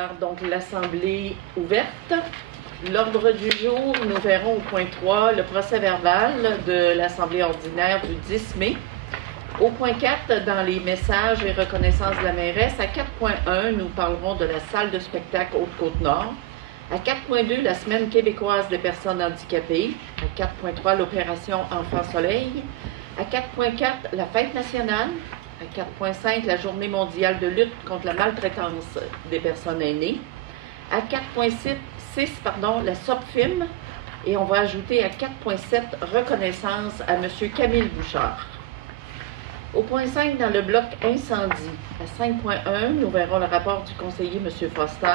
déclare donc l'Assemblée ouverte. L'ordre du jour, nous verrons au point 3 le procès-verbal de l'Assemblée ordinaire du 10 mai. Au point 4, dans les messages et reconnaissances de la mairesse, à 4.1, nous parlerons de la salle de spectacle Haute-Côte-Nord. À 4.2, la Semaine québécoise des personnes handicapées. À 4.3, l'opération Enfant Soleil. À 4.4, la fête nationale. À 4.5, la journée mondiale de lutte contre la maltraitance des personnes aînées. À 4.6, la SOPFIM. Et on va ajouter à 4.7, reconnaissance à M. Camille Bouchard. Au point 5, dans le bloc incendie, à 5.1, nous verrons le rapport du conseiller M. Foster.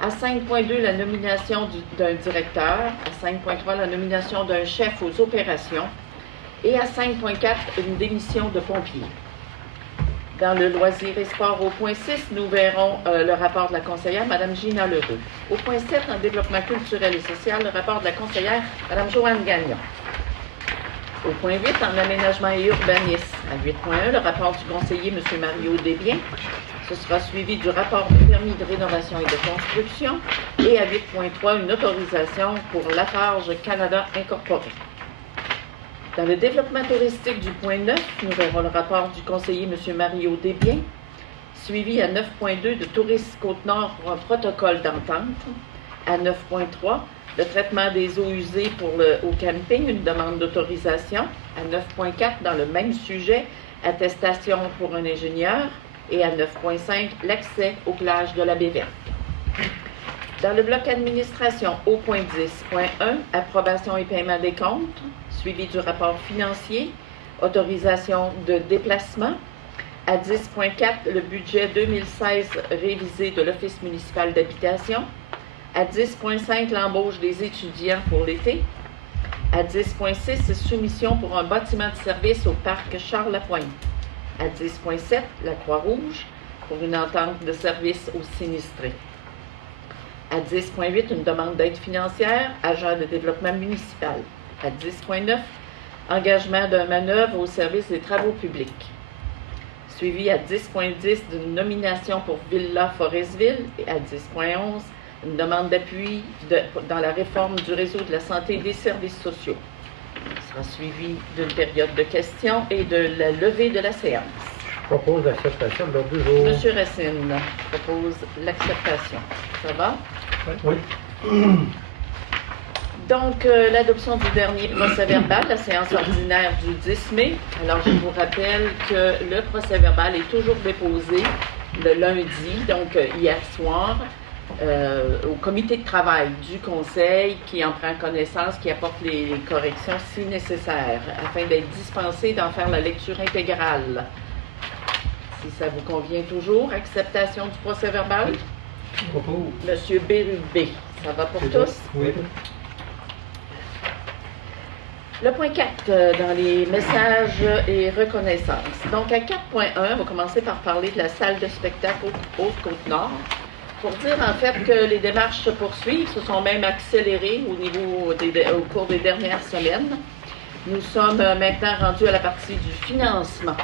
À 5.2, la nomination d'un directeur. À 5.3, la nomination d'un chef aux opérations. Et à 5.4, une démission de pompier. Dans le loisir et sport, au point 6, nous verrons le rapport de la conseillère, Mme Gina Leroux. Au point 7, en développement culturel et social, le rapport de la conseillère, Mme Joanne Gagnon. Au point 8, en aménagement et urbanisme, à 8.1, le rapport du conseiller, M. Mario Desbiens. Ce sera suivi du rapport de permis de rénovation et de construction. Et à 8.3, une autorisation pour Lafarge Canada Incorporé. Dans le développement touristique du point 9, nous verrons le rapport du conseiller M. Mario Desbiens, suivi à 9.2 de Tourisme Côte-Nord pour un protocole d'entente. À 9.3, le traitement des eaux usées au camping, une demande d'autorisation. À 9.4, dans le même sujet, attestation pour un ingénieur. Et à 9.5, l'accès aux plages de la baie verte. Dans le bloc administration, au point 10.1, approbation et paiement des comptes, suivi du rapport financier, autorisation de déplacement. À 10.4, le budget 2016 révisé de l'Office municipal d'habitation. À 10.5, l'embauche des étudiants pour l'été. À 10.6, soumission pour un bâtiment de service au parc Charles-Lapointe. À 10.7, la Croix-Rouge pour une entente de service aux sinistrés. À 10.8, une demande d'aide financière, agent de développement municipal. À 10.9, engagement d'un manœuvre au service des travaux publics. Suivi à 10.10 d'une nomination pour Villa Forestville. Et à 10.11, une demande d'appui dans la réforme du réseau de la santé et des services sociaux. Ce sera suivi d'une période de questions et de la levée de la séance. Je propose l'acceptation de l'ordre du jour. Monsieur Racine propose l'acceptation. Ça va? Oui. Donc, l'adoption du dernier procès-verbal, la séance ordinaire du 10 mai. Alors, je vous rappelle que le procès-verbal est toujours déposé le lundi, donc hier soir, au comité de travail du Conseil qui en prend connaissance, qui apporte les corrections si nécessaire, afin d'être dispensé d'en faire la lecture intégrale. Si ça vous convient toujours, acceptation du procès-verbal. Monsieur Bérubé, ça va pour tous? Oui. Le point 4, dans les messages et reconnaissances. Donc, à 4.1, on va commencer par parler de la salle de spectacle Haute-Côte-Nord. Pour dire, en fait, que les démarches se poursuivent, se sont même accélérées au cours des dernières semaines. Nous sommes maintenant rendus à la partie du financement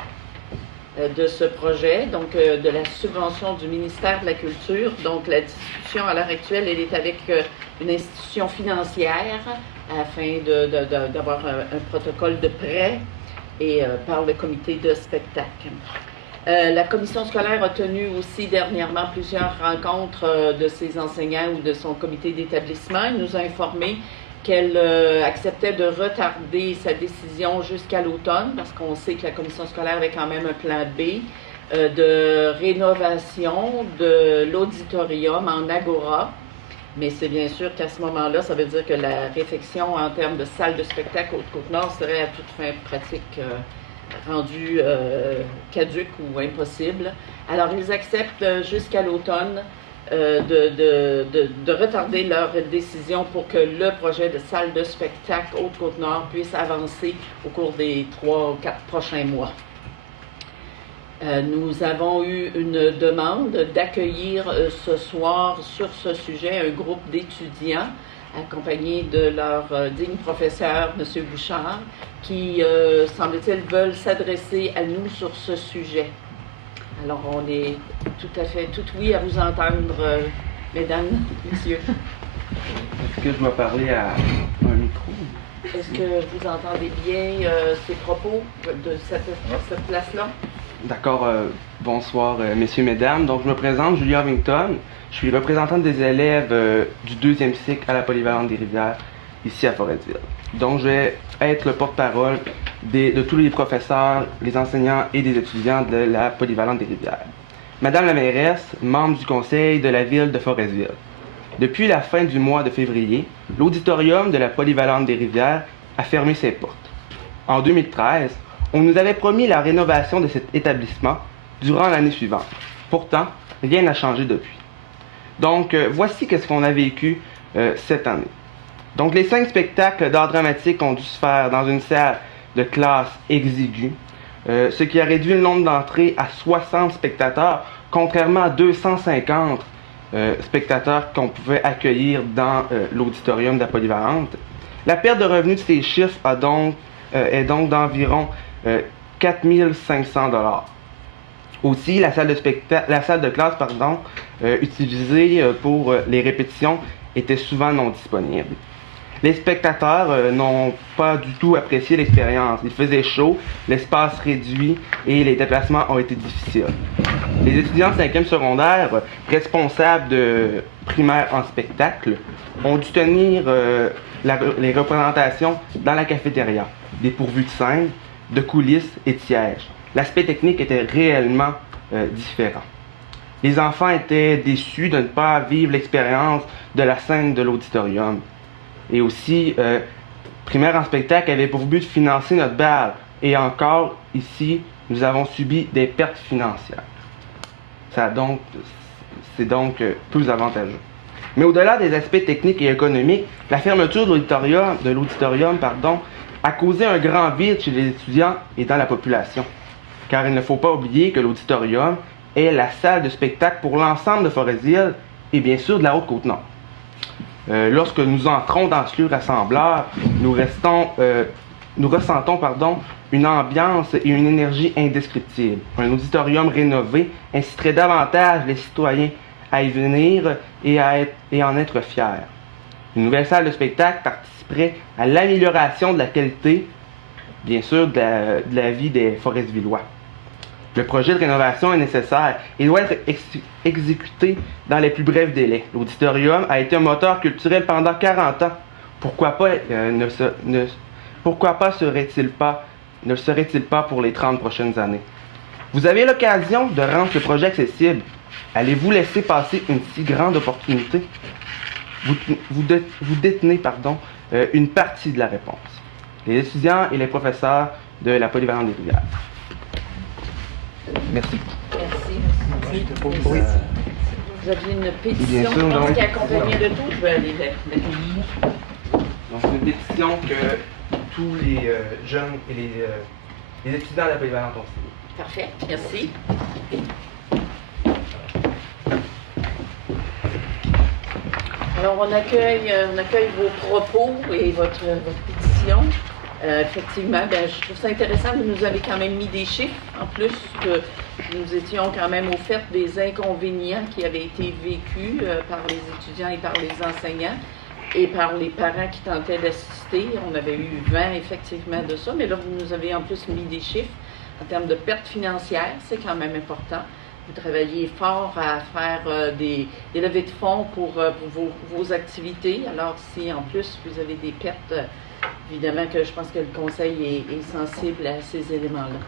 de ce projet, donc de la subvention du ministère de la Culture. Donc, la discussion à l'heure actuelle, elle est avec une institution financière afin d'avoir un protocole de prêt et par le comité de spectacle. La commission scolaire a tenu aussi dernièrement plusieurs rencontres de ses enseignants ou de son comité d'établissement. Elle nous a informé qu'elle acceptait de retarder sa décision jusqu'à l'automne, parce qu'on sait que la commission scolaire avait quand même un plan B de rénovation de l'auditorium en agora. Mais c'est bien sûr qu'à ce moment-là, ça veut dire que la réflexion en termes de salle de spectacle Haute-Côte-Nord serait à toute fin pratique rendue caduque ou impossible. Alors, ils acceptent jusqu'à l'automne de retarder leur décision pour que le projet de salle de spectacle Haute-Côte-Nord puisse avancer au cours des 3 ou 4 prochains mois. Nous avons eu une demande d'accueillir ce soir sur ce sujet un groupe d'étudiants accompagnés de leur digne professeur, M. Bouchard, qui, semble-t-il, veulent s'adresser à nous sur ce sujet. Alors, on est tout à fait. Tout oui à vous entendre, mesdames, messieurs. Est-ce que je dois parler à un micro? Est-ce que vous entendez bien ces propos de cette place-là? D'accord. Bonsoir, messieurs, mesdames. Donc, je me présente, Julie Harvington. Je suis représentante des élèves du 2e cycle à la Polyvalente des Rivières, ici à Forestville. Donc, je vais être le porte-parole de tous les professeurs, les enseignants et des étudiants de la Polyvalente des Rivières. Madame la mairesse, membre du conseil de la ville de Forestville. Depuis la fin du mois de février, l'auditorium de la Polyvalente des Rivières a fermé ses portes. En 2013, on nous avait promis la rénovation de cet établissement durant l'année suivante. Pourtant, rien n'a changé depuis. Donc, voici ce qu'on a vécu cette année. Donc, les 5 spectacles d'art dramatique ont dû se faire dans une salle de classe exiguë, ce qui a réduit le nombre d'entrées à 60 spectateurs, contrairement à 250 spectateurs qu'on pouvait accueillir dans l'auditorium de la Polyvalente. La perte de revenus de ces chiffres est donc d'environ 4 500 $. Aussi, la salle de classe utilisée pour les répétitions était souvent non disponible. Les spectateurs n'ont pas du tout apprécié l'expérience. Il faisait chaud, l'espace réduit et les déplacements ont été difficiles. Les étudiants de 5e secondaire, responsables de primaire en spectacle, ont dû tenir les représentations dans la cafétéria, dépourvues de scène, de coulisses et de sièges. L'aspect technique était réellement différent. Les enfants étaient déçus de ne pas vivre l'expérience de la scène de l'auditorium. Et aussi, Primaire en spectacle avait pour but de financer notre bal. Et encore, ici, nous avons subi des pertes financières. C'est donc peu avantageux. Mais au-delà des aspects techniques et économiques, la fermeture de l'auditorium a causé un grand vide chez les étudiants et dans la population. Car il ne faut pas oublier que l'auditorium est la salle de spectacle pour l'ensemble de Forestville et bien sûr de la Haute-Côte-Nord. Lorsque nous entrons dans ce lieu rassembleur, nous ressentons une ambiance et une énergie indescriptibles. Un auditorium rénové inciterait davantage les citoyens à y venir et en être fiers. Une nouvelle salle de spectacle participerait à l'amélioration de la qualité, bien sûr, de la vie des Foresvillois. Le projet de rénovation est nécessaire et doit être exécuté dans les plus brefs délais. L'auditorium a été un moteur culturel pendant 40 ans. Pourquoi pas ne le serait-il pas pour les 30 prochaines années? Vous avez l'occasion de rendre ce projet accessible. Allez-vous laisser passer une si grande opportunité? Vous détenez une partie de la réponse. Les étudiants et les professeurs de la Polyvalente des Rivières. Merci. Merci. Oui. Vous aviez une pétition, Bien sûr, je pense, donc. qui accompagnait le tout. Je vais aller l'accueillir. Donc, c'est une pétition que tous les jeunes et les étudiants de la Polyvalente ont signée. Parfait, merci. Alors, on accueille vos propos et votre pétition. Effectivement, je trouve ça intéressant que vous nous avez quand même mis des chiffres, en plus que nous étions quand même au fait des inconvénients qui avaient été vécus par les étudiants et par les enseignants et par les parents qui tentaient d'assister. On avait eu 20 effectivement de ça, mais là, vous nous avez en plus mis des chiffres en termes de pertes financières, c'est quand même important. Vous travaillez fort à faire des levées de fonds pour vos activités. Alors, si en plus vous avez des pertes, évidemment que je pense que le Conseil est sensible à ces éléments-là.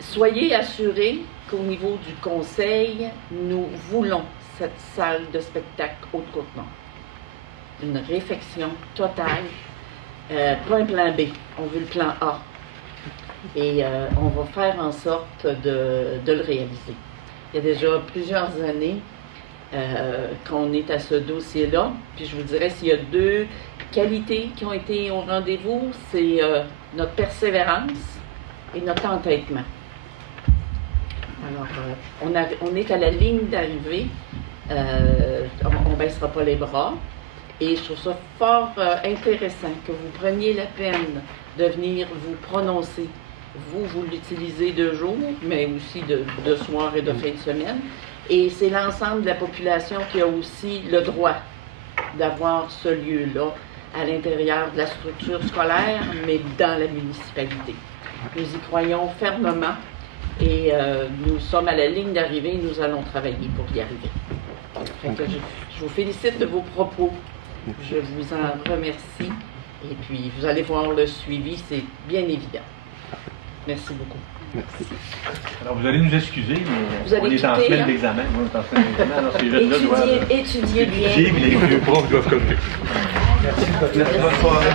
Soyez assurés qu'au niveau du Conseil, nous voulons cette salle de spectacle Haute-Côte-Nord. Une réfection totale, pas un plan B, on veut le plan A. Et on va faire en sorte de le réaliser. Il y a déjà plusieurs années qu'on est à ce dossier-là. Puis je vous dirais, s'il y a 2 qualités qui ont été au rendez-vous, c'est notre persévérance et notre entêtement. Alors, on est à la ligne d'arrivée. On ne baissera pas les bras. Et je trouve ça fort intéressant que vous preniez la peine de venir vous prononcer. Vous l'utilisez de jour, mais aussi de soir et de fin de semaine. Et c'est l'ensemble de la population qui a aussi le droit d'avoir ce lieu-là à l'intérieur de la structure scolaire, mais dans la municipalité. Nous y croyons fermement et nous sommes à la ligne d'arrivée et nous allons travailler pour y arriver. Fait que je vous félicite de vos propos. Je vous en remercie. Et puis, vous allez voir le suivi, c'est bien évident. Merci beaucoup. Merci. Alors, vous allez nous excuser, mais on est en quitter, semaine d'examen. On est en semaine d'examen, alors ces jeunes-là doivent étudier bien. étudier, mais les vieux profs doivent communiquer. Merci. Bonne soirée.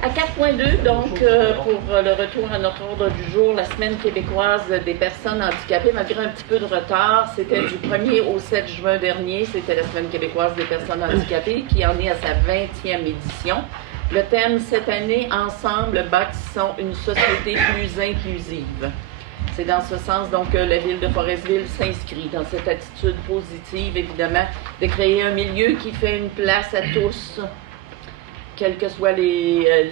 À 4.2, donc, pour le retour à notre ordre du jour, la Semaine québécoise des personnes handicapées, malgré un petit peu de retard, c'était du 1er au 7 juin dernier, c'était la Semaine québécoise des personnes handicapées, qui en est à sa 20e édition. Le thème cette année, Ensemble, bâtissons une société plus inclusive. C'est dans ce sens donc que la ville de Forestville s'inscrit dans cette attitude positive, évidemment, de créer un milieu qui fait une place à tous, quels que soient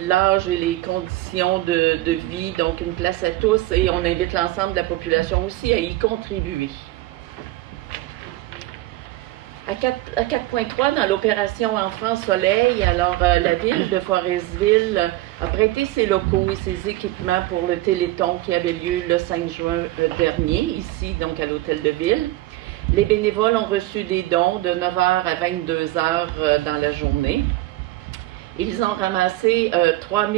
l'âge et les conditions de vie, donc une place à tous, et on invite l'ensemble de la population aussi à y contribuer. À 4.3, dans l'opération Enfants Soleil, alors la ville de Forestville a prêté ses locaux et ses équipements pour le Téléthon qui avait lieu le 5 juin dernier, ici, donc à l'Hôtel de Ville. Les bénévoles ont reçu des dons de 9h à 22h dans la journée. Ils ont ramassé 3 391,05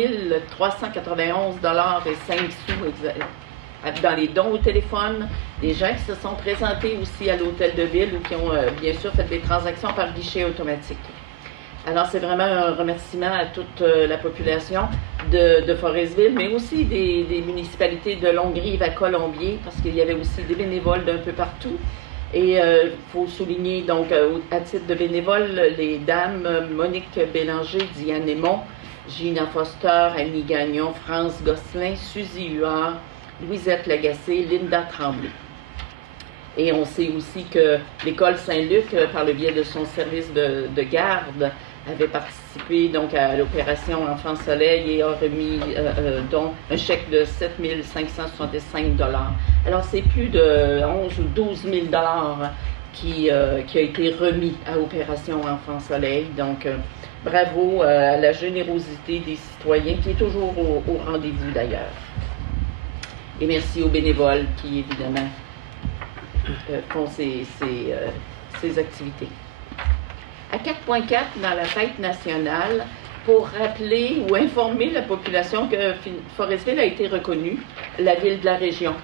$, dans les dons au téléphone, des gens qui se sont présentés aussi à l'Hôtel de Ville ou qui ont bien sûr fait des transactions par guichet automatique. Alors c'est vraiment un remerciement à toute la population de Forestville, mais aussi des municipalités de Longueuil à Colombier, parce qu'il y avait aussi des bénévoles d'un peu partout. Et il faut souligner donc à titre de bénévole les dames Monique Bélanger, Diane Aymon, Gina Foster, Annie Gagnon, France Gosselin, Suzy Huard, Louisette Lagacé, Linda Tremblay. Et on sait aussi que l'école Saint-Luc, par le biais de son service de garde, avait participé donc à l'opération Enfants Soleil et a remis donc un chèque de 7 565 $. Alors c'est plus de 11 ou 12 000 $ qui a été remis à Opération Enfants Soleil. Donc bravo à la générosité des citoyens qui est toujours au rendez-vous d'ailleurs. Et merci aux bénévoles qui évidemment font ces activités. À 4.4, dans la fête nationale, pour rappeler ou informer la population que Forestville a été reconnue la ville de la région,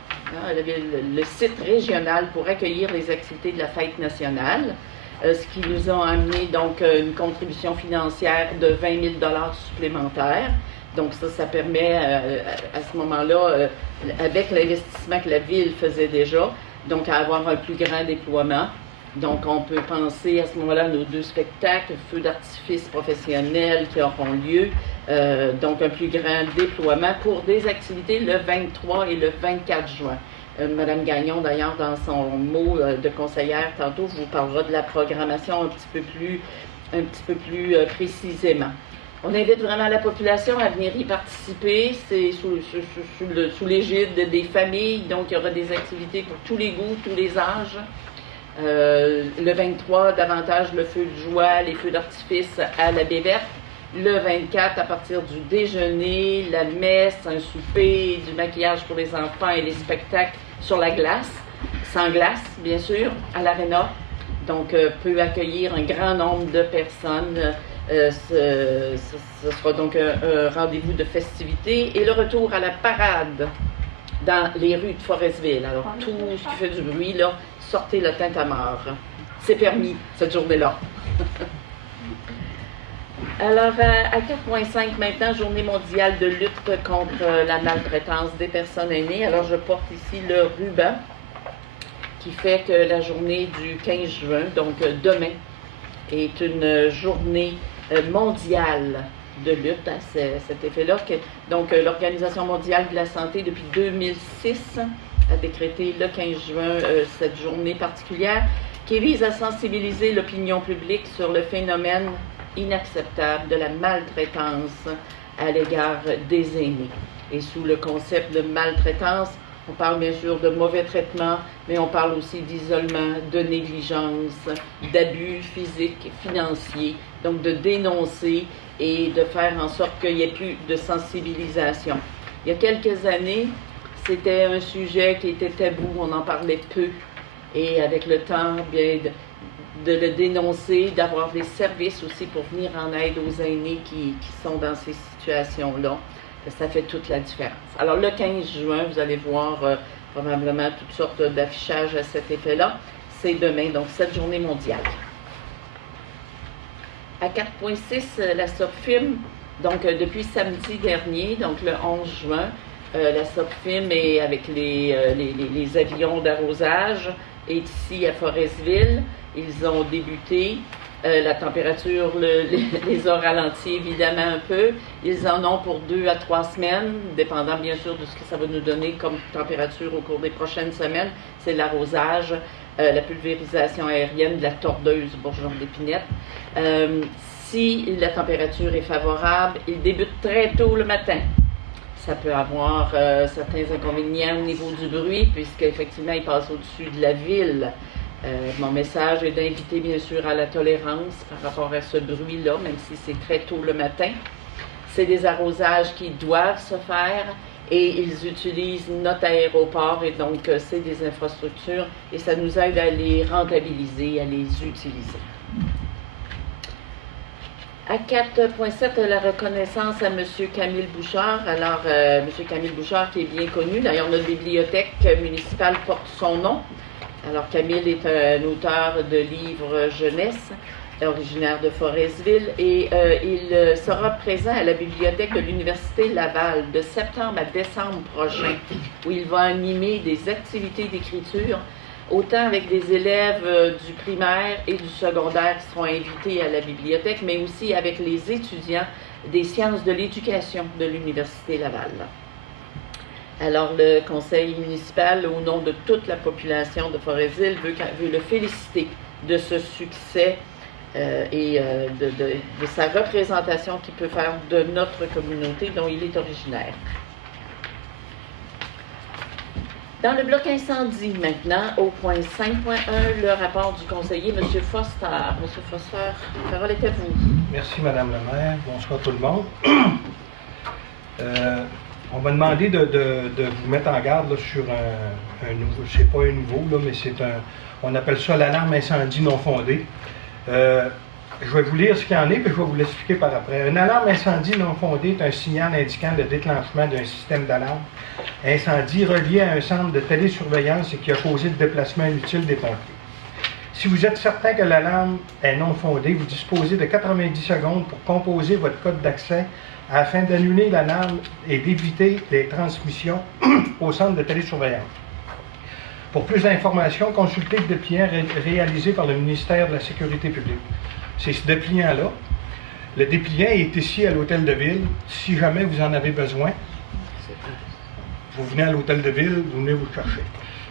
le site régional pour accueillir les activités de la fête nationale, ce qui nous a amené donc une contribution financière de 20 000 $ supplémentaires. Donc ça permet à ce moment-là, avec l'investissement que la ville faisait déjà, donc à avoir un plus grand déploiement. Donc, on peut penser à ce moment-là à nos 2 spectacles, feux d'artifice professionnels qui auront lieu, donc un plus grand déploiement pour des activités le 23 et le 24 juin. Madame Gagnon, d'ailleurs, dans son mot de conseillère, tantôt, vous parlera de la programmation un petit peu plus précisément. On invite vraiment la population à venir y participer. C'est sous l'égide des familles, donc il y aura des activités pour tous les goûts, tous les âges. Le 23, davantage le feu de joie, les feux d'artifice à la baie verte. Le 24, à partir du déjeuner, la messe, un souper, du maquillage pour les enfants et les spectacles sur la glace, sans glace, bien sûr, à l'Arena. Donc, peut accueillir un grand nombre de personnes. Ce sera donc un rendez-vous de festivités. Et le retour à la parade dans les rues de Forestville. Alors, tout ce qui fait du bruit, là, sortez le tintamarre. C'est permis, cette journée-là. Alors, à 4.5 maintenant, Journée mondiale de lutte contre la maltraitance des personnes aînées. Alors, je porte ici le ruban qui fait que la journée du 15 juin, donc demain, est une journée mondiale de lutte à cet effet-là. Donc, l'Organisation mondiale de la santé, depuis 2006, a décrété le 15 juin cette journée particulière qui vise à sensibiliser l'opinion publique sur le phénomène inacceptable de la maltraitance à l'égard des aînés. Et sous le concept de maltraitance, on parle bien sûr de mauvais traitement, mais on parle aussi d'isolement, de négligence, d'abus physiques, financiers, donc de dénoncer et de faire en sorte qu'il n'y ait plus de sensibilisation. Il y a quelques années, c'était un sujet qui était tabou, on en parlait peu, et avec le temps, bien, de le dénoncer, d'avoir des services aussi pour venir en aide aux aînés qui sont dans ces situations-là. Ça fait toute la différence. Alors, le 15 juin, vous allez voir probablement toutes sortes d'affichages à cet effet-là. C'est demain, donc cette journée mondiale. À 4.6, la SOPFIM, donc depuis samedi dernier, donc le 11 juin, la SOPFIM est avec les avions d'arrosage est ici à Forestville. Ils ont débuté. La température les a ralentis évidemment un peu. Ils en ont pour 2 à 3 semaines, dépendant bien sûr de ce que ça va nous donner comme température au cours des prochaines semaines. C'est l'arrosage, la pulvérisation aérienne de la tordeuse bourgeon d'épinette. Si la température est favorable, ils débutent très tôt le matin. Ça peut avoir certains inconvénients au niveau du bruit, puisqu'effectivement, ils passent au-dessus de la ville. Mon message est d'inviter bien sûr à la tolérance par rapport à ce bruit-là, même si c'est très tôt le matin. C'est des arrosages qui doivent se faire et ils utilisent notre aéroport et donc c'est des infrastructures et ça nous aide à les rentabiliser, à les utiliser. À 4.7, la reconnaissance à M. Camille Bouchard. Alors, M. Camille Bouchard qui est bien connu, d'ailleurs notre bibliothèque municipale porte son nom. Alors, Camille est un auteur de livres jeunesse, originaire de Forestville, et il sera présent à la bibliothèque de l'Université Laval de septembre à décembre prochain, où il va animer des activités d'écriture, autant avec des élèves du primaire et du secondaire qui seront invités à la bibliothèque, mais aussi avec les étudiants des sciences de l'éducation de l'Université Laval. Alors, le conseil municipal, au nom de toute la population de Forestville, veut le féliciter de ce succès et de sa représentation qu'il peut faire de notre communauté dont il est originaire. Dans le bloc incendie, maintenant, au point 5.1, le rapport du conseiller, M. Foster. M. Foster, la parole est à vous. Merci, Mme la maire. Bonsoir tout le monde. On m'a demandé de vous mettre en garde là, sur un nouveau, c'est pas un nouveau, là, mais c'est on appelle ça l'alarme incendie non fondée. Je vais vous lire ce qu'il y en est, puis je vais vous l'expliquer par après. Une alarme incendie non fondée est un signal indiquant le déclenchement d'un système d'alarme incendie relié à un centre de télésurveillance et qui a causé le déplacement inutile des pompiers. Si vous êtes certain que l'alarme est non fondée, vous disposez de 90 secondes pour composer votre code d'accès afin d'annuler l'alarme et d'éviter les transmissions au centre de télésurveillance. Pour plus d'informations, consultez le dépliant réalisé par le ministère de la Sécurité publique. C'est ce dépliant-là. Le dépliant est ici à l'hôtel de ville. Si jamais vous en avez besoin, vous venez à l'hôtel de ville, vous venez vous chercher.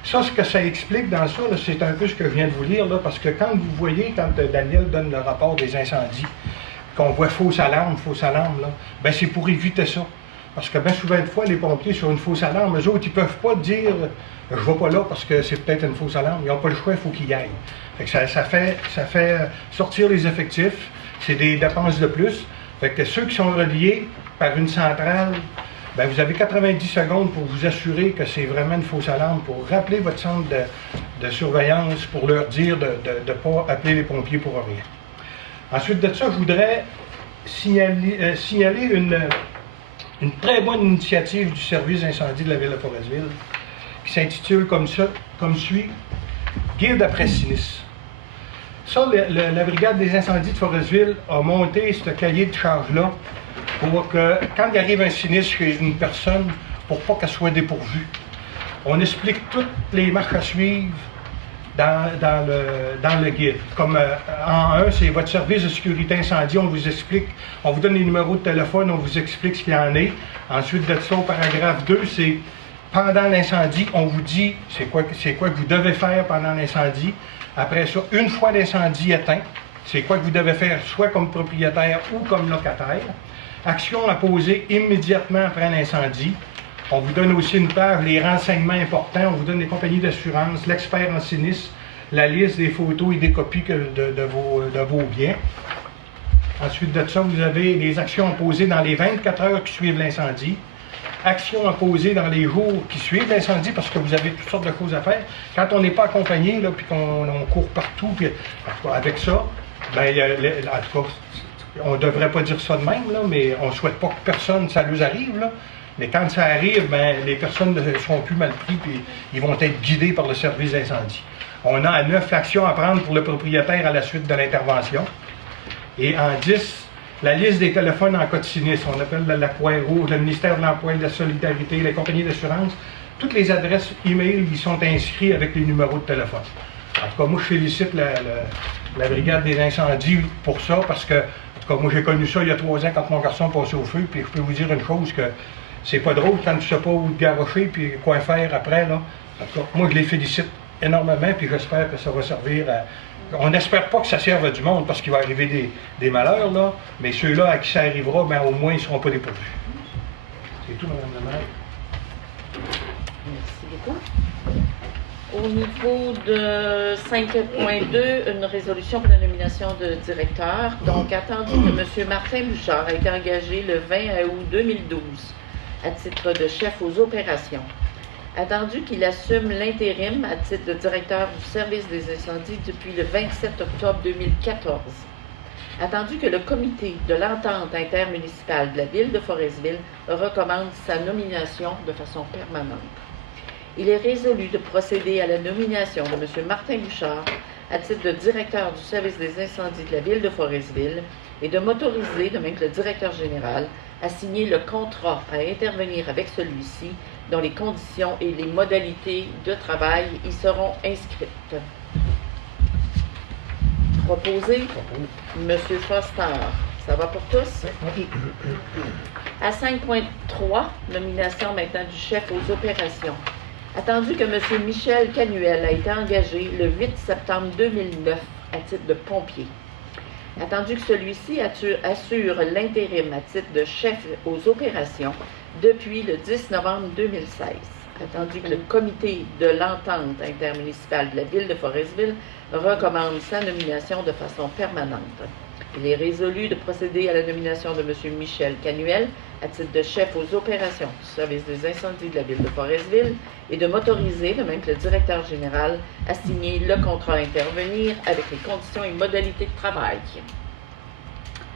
Ça, ce que ça explique dans ça, c'est un peu ce que je viens de vous lire, là, parce que quand vous voyez, quand Daniel donne le rapport des incendies, qu'on voit fausse alarme, là, ben c'est pour éviter ça. Parce que bien souvent de fois, les pompiers sur une fausse alarme, eux autres, ils ne peuvent pas dire « je ne vais pas là parce que c'est peut-être une fausse alarme ». Ils n'ont pas le choix, il faut qu'ils y aillent. Fait que ça fait sortir les effectifs, c'est des dépenses de plus. Fait que ceux qui sont reliés par une centrale, ben vous avez 90 secondes pour vous assurer que c'est vraiment une fausse alarme, pour rappeler votre centre de surveillance, pour leur dire de ne pas appeler les pompiers pour rien. Ensuite de ça, je voudrais signaler une très bonne initiative du service d'incendie de la ville de Forestville qui s'intitule comme suit « Guide après sinistre ». Ça, la brigade des incendies de Forestville a monté ce cahier de charge-là pour que, quand il arrive un sinistre chez une personne, pour pas qu'elle soit dépourvue. On explique toutes les marches à suivre dans le guide. Comme en 1, c'est votre service de sécurité incendie, on vous explique, on vous donne les numéros de téléphone, on vous explique ce qu'il y en est. Ensuite de ça, au paragraphe 2, c'est pendant l'incendie, on vous dit c'est quoi que vous devez faire pendant l'incendie. Après ça, une fois l'incendie éteint, c'est quoi que vous devez faire, soit comme propriétaire ou comme locataire. Action à poser immédiatement après un incendie. On vous donne aussi une page, les renseignements importants. On vous donne les compagnies d'assurance, l'expert en sinistre, la liste des photos et des copies de vos biens. Ensuite de ça, vous avez les actions à poser dans les 24 heures qui suivent l'incendie. Actions à poser dans les jours qui suivent l'incendie parce que vous avez toutes sortes de choses à faire. Quand on n'est pas accompagné, là, puis qu'on court partout, puis avec ça, ben, en tout cas, on ne devrait pas dire ça de même, là, mais on ne souhaite pas que personne, ça nous arrive, là. Mais quand ça arrive, ben, les personnes ne seront plus mal pris puis ils vont être guidés par le service d'incendie. On a 9 actions à prendre pour le propriétaire à la suite de l'intervention. Et en 10, la liste des téléphones en cas de sinistre. On appelle la Croix-Rouge, le ministère de l'Emploi et de la Solidarité, les compagnies d'assurance. Toutes les adresses e-mail qui sont inscrites avec les numéros de téléphone. En tout cas, moi, je félicite la brigade des incendies pour ça parce que, en tout cas, moi, j'ai connu ça il y a 3 ans quand mon garçon passait au feu. Puis je peux vous dire une chose que c'est pas drôle quand tu sais pas où te garrocher puis quoi faire après, là. En tout cas, moi, je les félicite énormément puis j'espère que ça va servir à... On n'espère pas que ça serve à du monde parce qu'il va arriver des malheurs, là, mais ceux-là à qui ça arrivera, ben, au moins, ils ne seront pas dépourvus. C'est tout, Mme la maire. Merci beaucoup. Au niveau de 5.2, une résolution pour la nomination de directeur. Donc, attendu que M. Martin Bouchard a été engagé le 20 août 2012 à titre de chef aux opérations. Attendu qu'il assume l'intérim à titre de directeur du service des incendies depuis le 27 octobre 2014. Attendu que le comité de l'entente intermunicipale de la ville de Forestville recommande sa nomination de façon permanente. Il est résolu de procéder à la nomination de M. Martin Bouchard à titre de directeur du service des incendies de la ville de Forestville et de m'autoriser, de même que le directeur général, à signer le contrat à intervenir avec celui-ci dont les conditions et les modalités de travail y seront inscrites. Proposé, M. Foster. Ça va pour tous? À 5.3, nomination maintenant du chef aux opérations. Attendu que M. Michel Canuel a été engagé le 8 septembre 2009 à titre de pompier. Attendu que celui-ci assure l'intérim à titre de chef aux opérations depuis le 10 novembre 2016. Attendu que le comité de l'entente intermunicipale de la ville de Forestville recommande sa nomination de façon permanente. Il est résolu de procéder à la nomination de M. Michel Canuel à titre de chef aux opérations du service des incendies de la ville de Forestville et de m'autoriser, de même que le directeur général, à signer le contrat à intervenir avec les conditions et modalités de travail.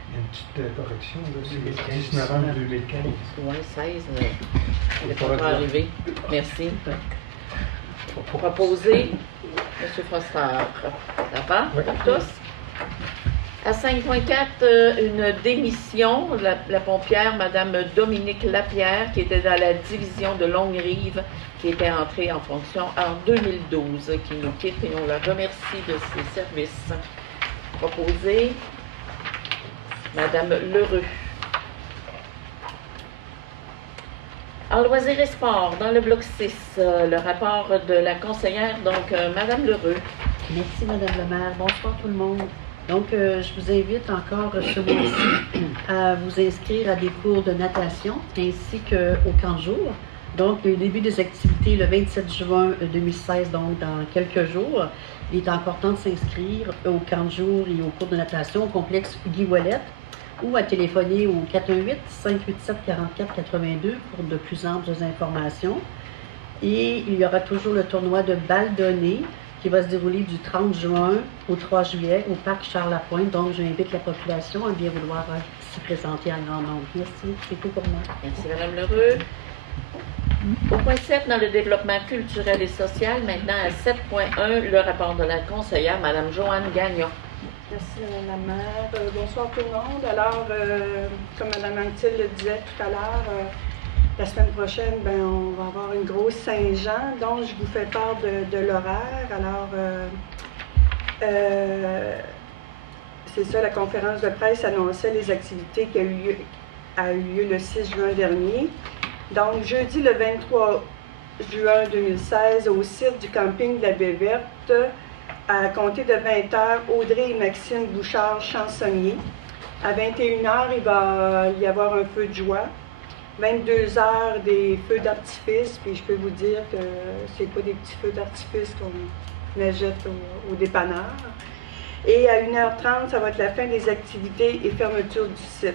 Il y a une petite correction, là, c'est le 10 novembre 2015. Oui, 16, le contrat arrivé. Merci. Proposé, M. Foster. Ça va pour tous? À 5.4, une démission, la pompière, Mme Dominique Lapierre, qui était dans la division de Longue-Rive, qui était entrée en fonction en 2012, qui nous quitte et on la remercie de ses services. Proposé, Mme Lheureux. En loisirs et sports, dans le bloc 6, le rapport de la conseillère, donc Mme Lheureux. Merci, Mme la maire. Bonsoir tout le monde. Donc, je vous invite encore ce mois-ci à vous inscrire à des cours de natation ainsi qu'au camp de jour. Donc, le début des activités le 27 juin 2016, donc dans quelques jours. Il est important de s'inscrire au camp de jour et au cours de natation au complexe Guy Ouellette ou à téléphoner au 418-587-4482 pour de plus amples informations. Et il y aura toujours le tournoi de balle donnée qui va se dérouler du 30 juin au 3 juillet au parc Charles-Lapointe. Donc, j'invite la population à bien vouloir s'y présenter en grand nombre. Merci, c'est tout pour moi. Merci, Mme Lheureux. Au point 7, dans le développement culturel et social, maintenant à 7.1, le rapport de la conseillère, Mme Joanne Gagnon. Merci, Mme la maire. Bonsoir tout le monde. Alors, comme Mme Anctil le disait tout à l'heure, la semaine prochaine, on va avoir une grosse Saint-Jean, donc je vous fais part de l'horaire. Alors, c'est ça, la conférence de presse annonçait les activités qui a eu lieu le 6 juin dernier. Donc, jeudi le 23 juin 2016, au site du camping de la Baie Verte, à compter de 20h, Audrey et Maxime Bouchard, chansonniers. À 21h, il va y avoir un feu de joie. 22h, des feux d'artifice. Puis je peux vous dire que c'est pas des petits feux d'artifice qu'on achète au dépanneur. Et à 1h30, ça va être la fin des activités et fermeture du site.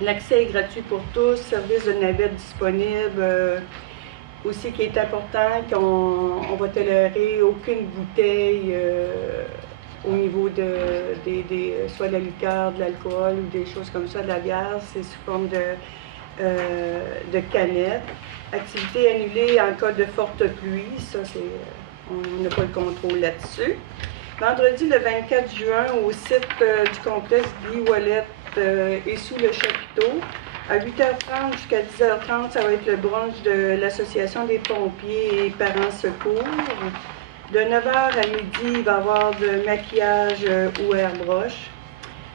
L'accès est gratuit pour tous, service de navette disponible. Aussi, qui est important, qu'on va tolérer aucune bouteille au niveau soit de la liqueur, de l'alcool ou des choses comme ça, de la bière. C'est sous forme de canettes. Activité annulée en cas de forte pluie, ça, on n'a pas le contrôle là-dessus. Vendredi, le 24 juin, au site du complexe Guy Ouellet et sous le chapiteau, à 8h30 jusqu'à 10h30, ça va être le brunch de l'Association des pompiers et parents secours. De 9h à midi, il va y avoir de maquillage ou airbrush.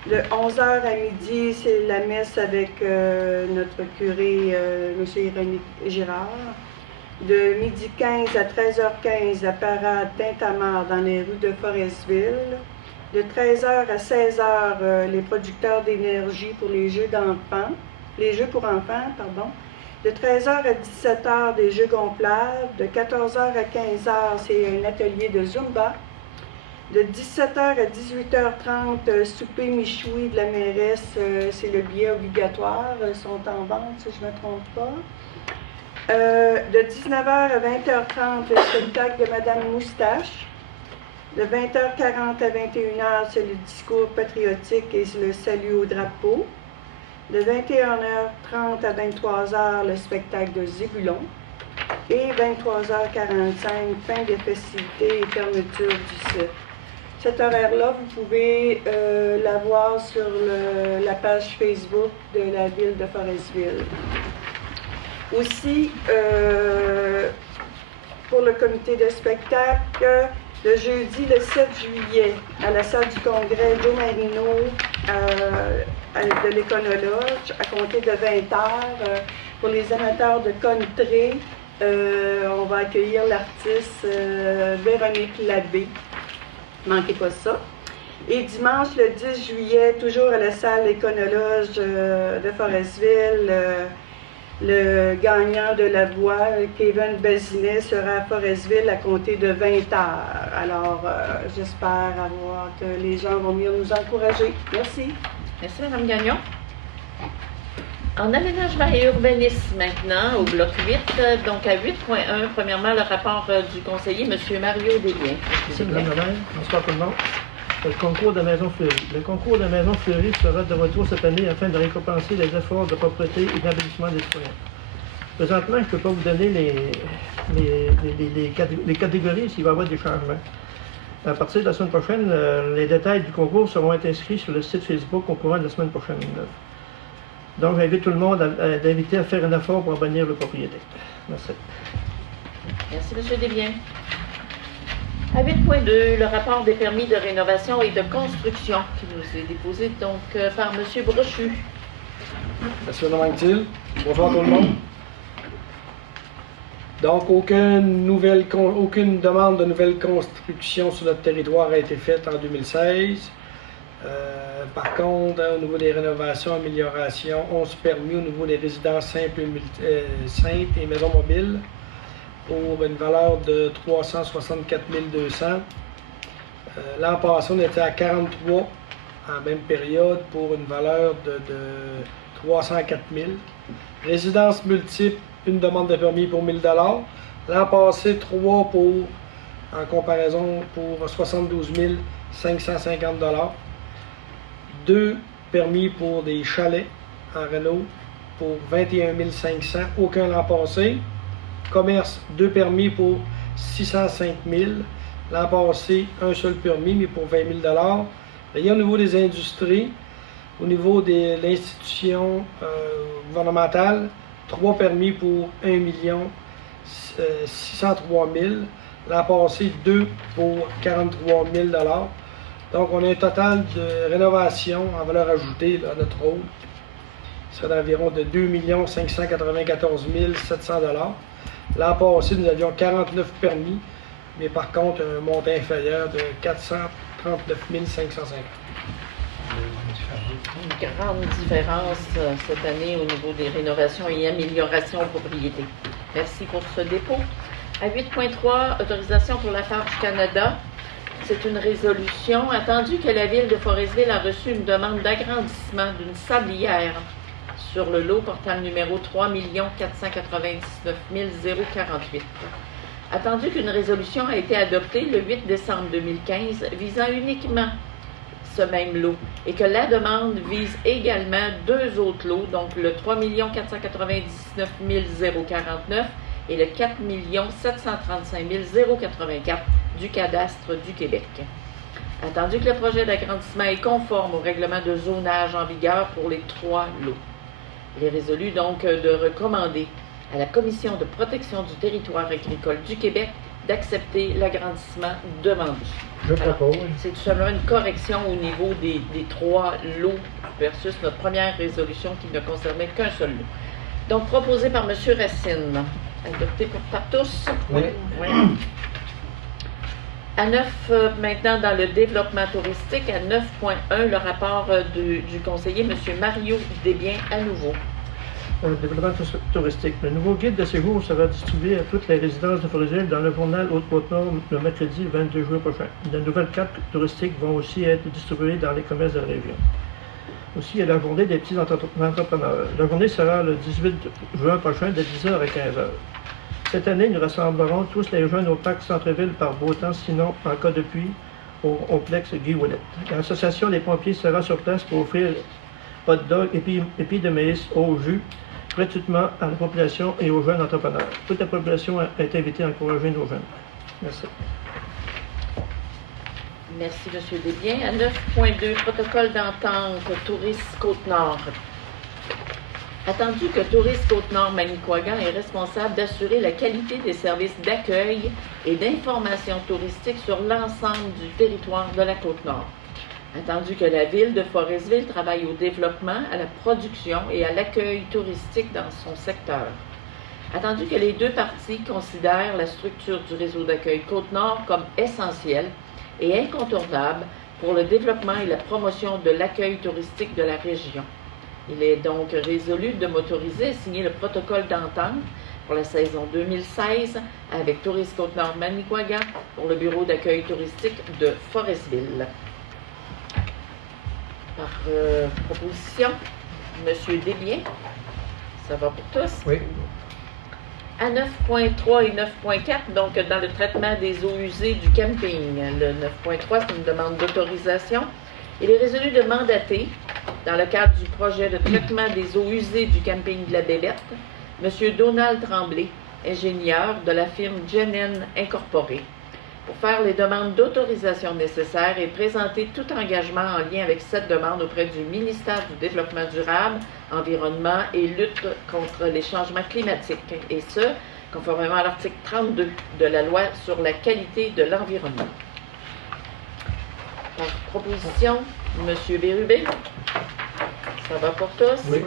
De 11h à midi, c'est la messe avec notre curé, M. Irénée Girard. De midi 15 à 13h15, la parade Tintamarre dans les rues de Forestville. De 13h à 16h, les producteurs d'énergie pour les jeux d'enfants. Les jeux pour enfants, pardon. De 13h à 17h, des jeux gonflables. De 14h à 15h, c'est un atelier de Zumba. De 17h à 18h30, souper michoui de la mairesse, c'est le billet obligatoire, sont en vente, si je ne me trompe pas. De 19h à 20h30, le spectacle de Madame Moustache. De 20h40 à 21h, c'est le discours patriotique et le salut au drapeau. De 21h30 à 23h, le spectacle de Zébulon. Et 23h45, fin des festivités et fermeture du site. Cet horaire-là, vous pouvez la voir sur la page Facebook de la ville de Forestville. Aussi, pour le comité de spectacle, le jeudi, le 7 juillet, à la salle du congrès Joe Marino de l'Éconologe, à compter de 20h, pour les amateurs de country, on va accueillir l'artiste Véronique Labbé. Manquez pas ça. Et dimanche, le 10 juillet, toujours à la salle Éconologe de Forestville, le gagnant de la voix, Kevin Bazinet, sera à Forestville à compter de 20h. Alors, j'espère que les gens vont venir nous encourager. Merci. Merci, Mme Gagnon. En aménagement et urbanisme maintenant, au bloc 8, donc à 8.1, premièrement, le rapport du conseiller, M. Mario Desbiens. Merci, Mme la maire. Bonsoir tout le monde. Le concours de Maison Fleurie. Le concours de Maison Fleurie sera de retour cette année afin de récompenser les efforts de propreté et d'embellissement des citoyens. Présentement, je ne peux pas vous donner les catégories s'il va y avoir des changements. À partir de la semaine prochaine, les détails du concours seront inscrits sur le site Facebook au courant de la semaine prochaine. Donc, j'invite tout le monde à faire un effort pour embellir le propriétaire. Merci. Merci, M. Desbiens. À 8.2, le rapport des permis de rénovation et de construction qui nous est déposé donc par M. Brochu. Merci, Mme Anctil. Bonsoir tout le monde. Donc, aucune demande de nouvelle construction sur notre territoire a été faite en 2016. Par contre, au niveau des rénovations, améliorations, 11 permis au niveau des résidences simples et maisons mobiles pour une valeur de 364 200. L'an passé, on était à 43 en même période pour une valeur de 304 000. Résidences multiples, une demande de permis pour 1 000 $. L'an passé, 3 en comparaison pour 72 550 $. 2 permis pour des chalets en réno pour 21 500, aucun l'an passé. Commerce, 2 permis pour 605 000. L'an passé, un seul permis, mais pour 20 000 $. Et au niveau des industries, au niveau de l'institution gouvernementale, 3 permis pour 1 603 000. L'an passé, 2 pour 43 000 $. Donc, on a un total de rénovation en valeur ajoutée à notre rôle. Ce serait d'environ de 2 594 700 $. L'an passé, nous avions 49 permis, mais par contre, un montant inférieur de 439 550. une grande différence cette année au niveau des rénovations et améliorations aux propriétés. Merci pour ce dépôt. À 8.3, autorisation pour la Farge Canada. C'est une résolution. Attendu que la Ville de Forestville a reçu une demande d'agrandissement d'une sablière sur le lot portant le numéro 3 499 048. Attendu qu'une résolution a été adoptée le 8 décembre 2015 visant uniquement ce même lot et que la demande vise également deux autres lots, donc le 3 499 049 et le 4 735 084 du cadastre du Québec. Attendu que le projet d'agrandissement est conforme au règlement de zonage en vigueur pour les trois lots. Il est résolu donc de recommander à la Commission de protection du territoire agricole du Québec d'accepter l'agrandissement demandé. Je propose. C'est tout simplement une correction au niveau des trois lots versus notre première résolution qui ne concernait qu'un seul lot. Donc, proposé par M. Racine. Adopté par tous? Oui. Oui. À 9, maintenant, dans le développement touristique, à 9.1, le rapport du conseiller, M. Mario Desbiens, à nouveau. Développement touristique. Le nouveau guide de séjour sera distribué à toutes les résidences de Forestville dans le journal Haute-Côte-Nord le mercredi 22 juin prochain. De nouvelles cartes touristiques vont aussi être distribuées dans les commerces de la région. Aussi, il y a la journée des petits entrepreneurs. La journée sera le 18 juin prochain de 10h à 15h. Cette année, nous rassemblerons tous les jeunes au parc Centre-Ville par beau temps, sinon, en cas de pluie, au complexe Guy Ouellet. L'association des pompiers sera sur place pour offrir hot dog et épis de maïs au jus gratuitement à la population et aux jeunes entrepreneurs. Toute la population est invitée à encourager nos jeunes. Merci. Merci, M. Desbiens. À 9.2, protocole d'entente Tourisme Côte-Nord. Attendu que Tourisme Côte-Nord Manicouagan est responsable d'assurer la qualité des services d'accueil et d'information touristique sur l'ensemble du territoire de la Côte-Nord. Attendu que la Ville de Forestville travaille au développement, à la production et à l'accueil touristique dans son secteur. Attendu que les deux parties considèrent la structure du réseau d'accueil Côte-Nord comme essentielle et incontournable pour le développement et la promotion de l'accueil touristique de la région. Il est donc résolu de m'autoriser à signer le protocole d'entente pour la saison 2016 avec Tourisme Côte-Nord Manicouagan pour le bureau d'accueil touristique de Forestville. Par proposition, M. Desbiens, ça va pour tous? Oui. À 9.3 et 9.4, donc dans le traitement des eaux usées du camping. Le 9.3, c'est une demande d'autorisation. Il est résolu de mandater, dans le cadre du projet de traitement des eaux usées du camping de la Bébête, M. Donald Tremblay, ingénieur de la firme Genen Incorporée, pour faire les demandes d'autorisation nécessaires et présenter tout engagement en lien avec cette demande auprès du ministère du Développement durable, Environnement et lutte contre les changements climatiques, et ce, conformément à l'article 32 de la loi sur la qualité de l'environnement. Par proposition, M. Bérubé, ça va pour tous? Oui.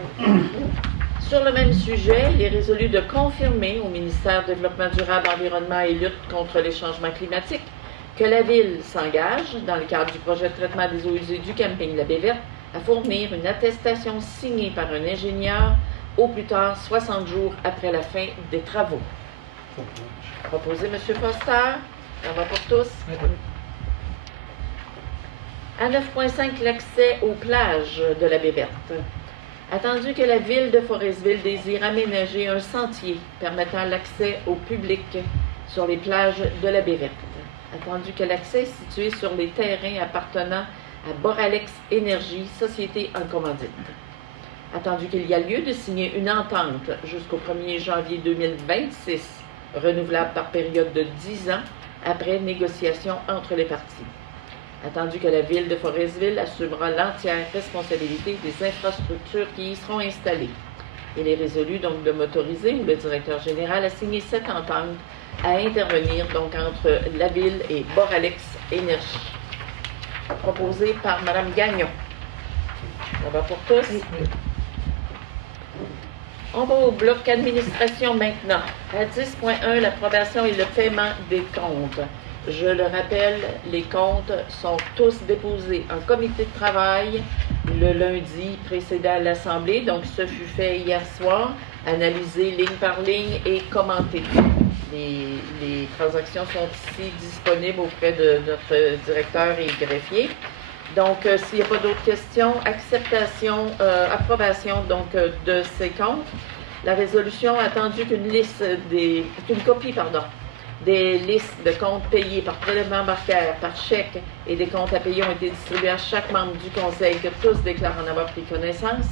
Sur le même sujet, il est résolu de confirmer au ministère du Développement durable, Environnement et lutte contre les changements climatiques que la Ville s'engage, dans le cadre du projet de traitement des eaux usées du camping La Baie-Verte, à fournir une attestation signée par un ingénieur au plus tard 60 jours après la fin des travaux. Proposé, M. Foster, ça va pour tous? À 9.5, l'accès aux plages de la Baie-Verte. Attendu que la Ville de Forestville désire aménager un sentier permettant l'accès au public sur les plages de la Baie-Verte. Attendu que l'accès est situé sur les terrains appartenant à Boralex Énergie, société en commandite. Attendu qu'il y a lieu de signer une entente jusqu'au 1er janvier 2026, renouvelable par période de 10 ans, après négociation entre les parties. Attendu que la Ville de Forestville assumera l'entière responsabilité des infrastructures qui y seront installées. Il est résolu donc de m'autoriser, ou le directeur général, à signer cette entente à intervenir donc entre la Ville et Boralex Énergie. Proposé par Mme Gagnon. Ça va pour tous? On va au bloc administration maintenant. À 10.1, l'approbation et le paiement des comptes. Je le rappelle, les comptes sont tous déposés en comité de travail le lundi précédent à l'Assemblée. Donc, ce fut fait hier soir, analysé ligne par ligne et commenté. Les transactions sont ici disponibles auprès de notre directeur et greffier. Donc, s'il n'y a pas d'autres questions, approbation donc, de ces comptes. La résolution a attendu qu'une copie des listes de comptes payés par prélèvement bancaire, par chèque et des comptes à payer ont été distribués à chaque membre du Conseil, que tous déclarent en avoir pris connaissance.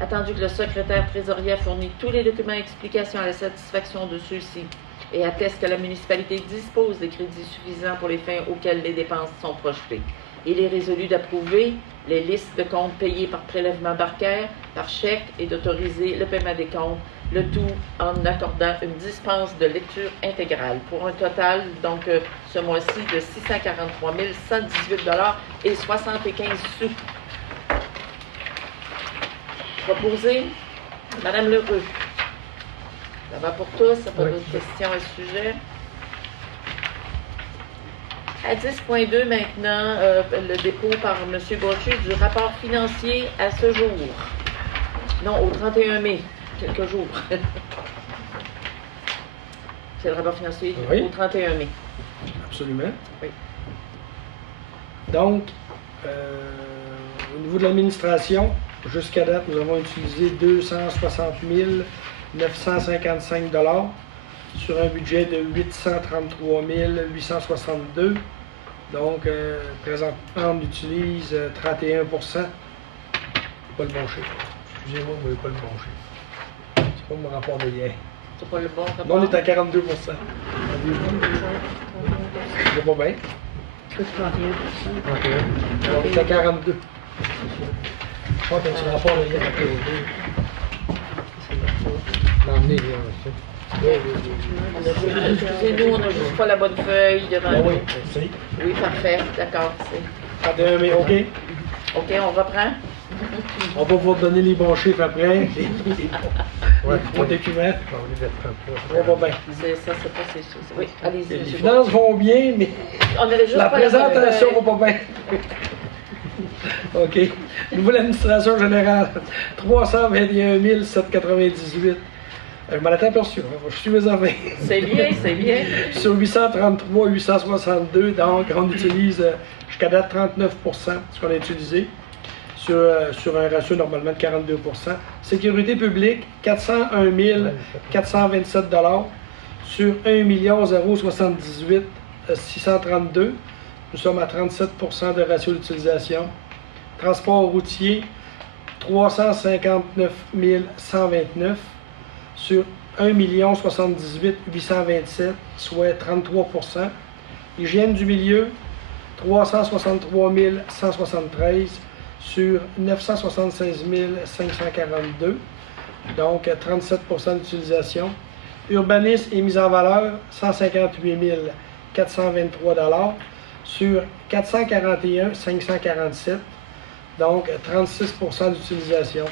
Attendu que le secrétaire trésorier a fourni tous les documents et explications à la satisfaction de ceux-ci et atteste que la municipalité dispose des crédits suffisants pour les fins auxquelles les dépenses sont projetées. Il est résolu d'approuver les listes de comptes payés par prélèvement bancaire, par chèque et d'autoriser le paiement des comptes, le tout en accordant une dispense de lecture intégrale pour un total, donc ce mois-ci, de 643 118 et 75 sous. Proposé, Madame Leroux. Ça va pour tous? Ça n'a pas d'autres questions à ce sujet? À 10.2 maintenant, le dépôt par M. Brochu du rapport financier à ce jour. Non, au 31 mai, quelques jours. C'est le rapport financier au 31 mai. Absolument. Oui. Donc, au niveau de l'administration, jusqu'à date, nous avons utilisé 260 955 $ sur un budget de 833 862. Donc, présentement, on utilise 31 %. Pas le bon chiffre. Excusez-moi, mais pas le bon chiffre. C'est pas mon rapport de hier. C'est pas le bon rapport? Non, on est à 42 %. C'est pas bien. C'est 31 %. On est à 42. Je crois que c'est le rapport de hier. L'emmener, Excusez-nous, on n'a juste pas la bonne feuille devant nous. Oui, parfait, d'accord. 31 mai, OK? OK, on reprend? On va vous donner les bons chiffres après. Les bons documents. On va bien. Ça, c'est pas c'est sûr. Oui, allez-y. Les finances vont bien, mais la présentation va pas bien. OK. Niveau de l'administration générale, 321 798. Je m'en étais aperçu, je suis mes affaires. C'est bien, c'est bien. Sur 833 862, donc on utilise jusqu'à date 39 % ce qu'on a utilisé, sur un ratio normalement de 42 %. Sécurité publique, 401 427 $, sur 1 078 632. Nous sommes à 37 % de ratio d'utilisation. Transport routier, 359 129 sur 1 078 827, soit 33 %. Hygiène du milieu, 363 173 sur 976 542, donc 37 % d'utilisation. Urbanisme et mise en valeur, 158 423 $ sur 441 547, donc 36 % d'utilisation.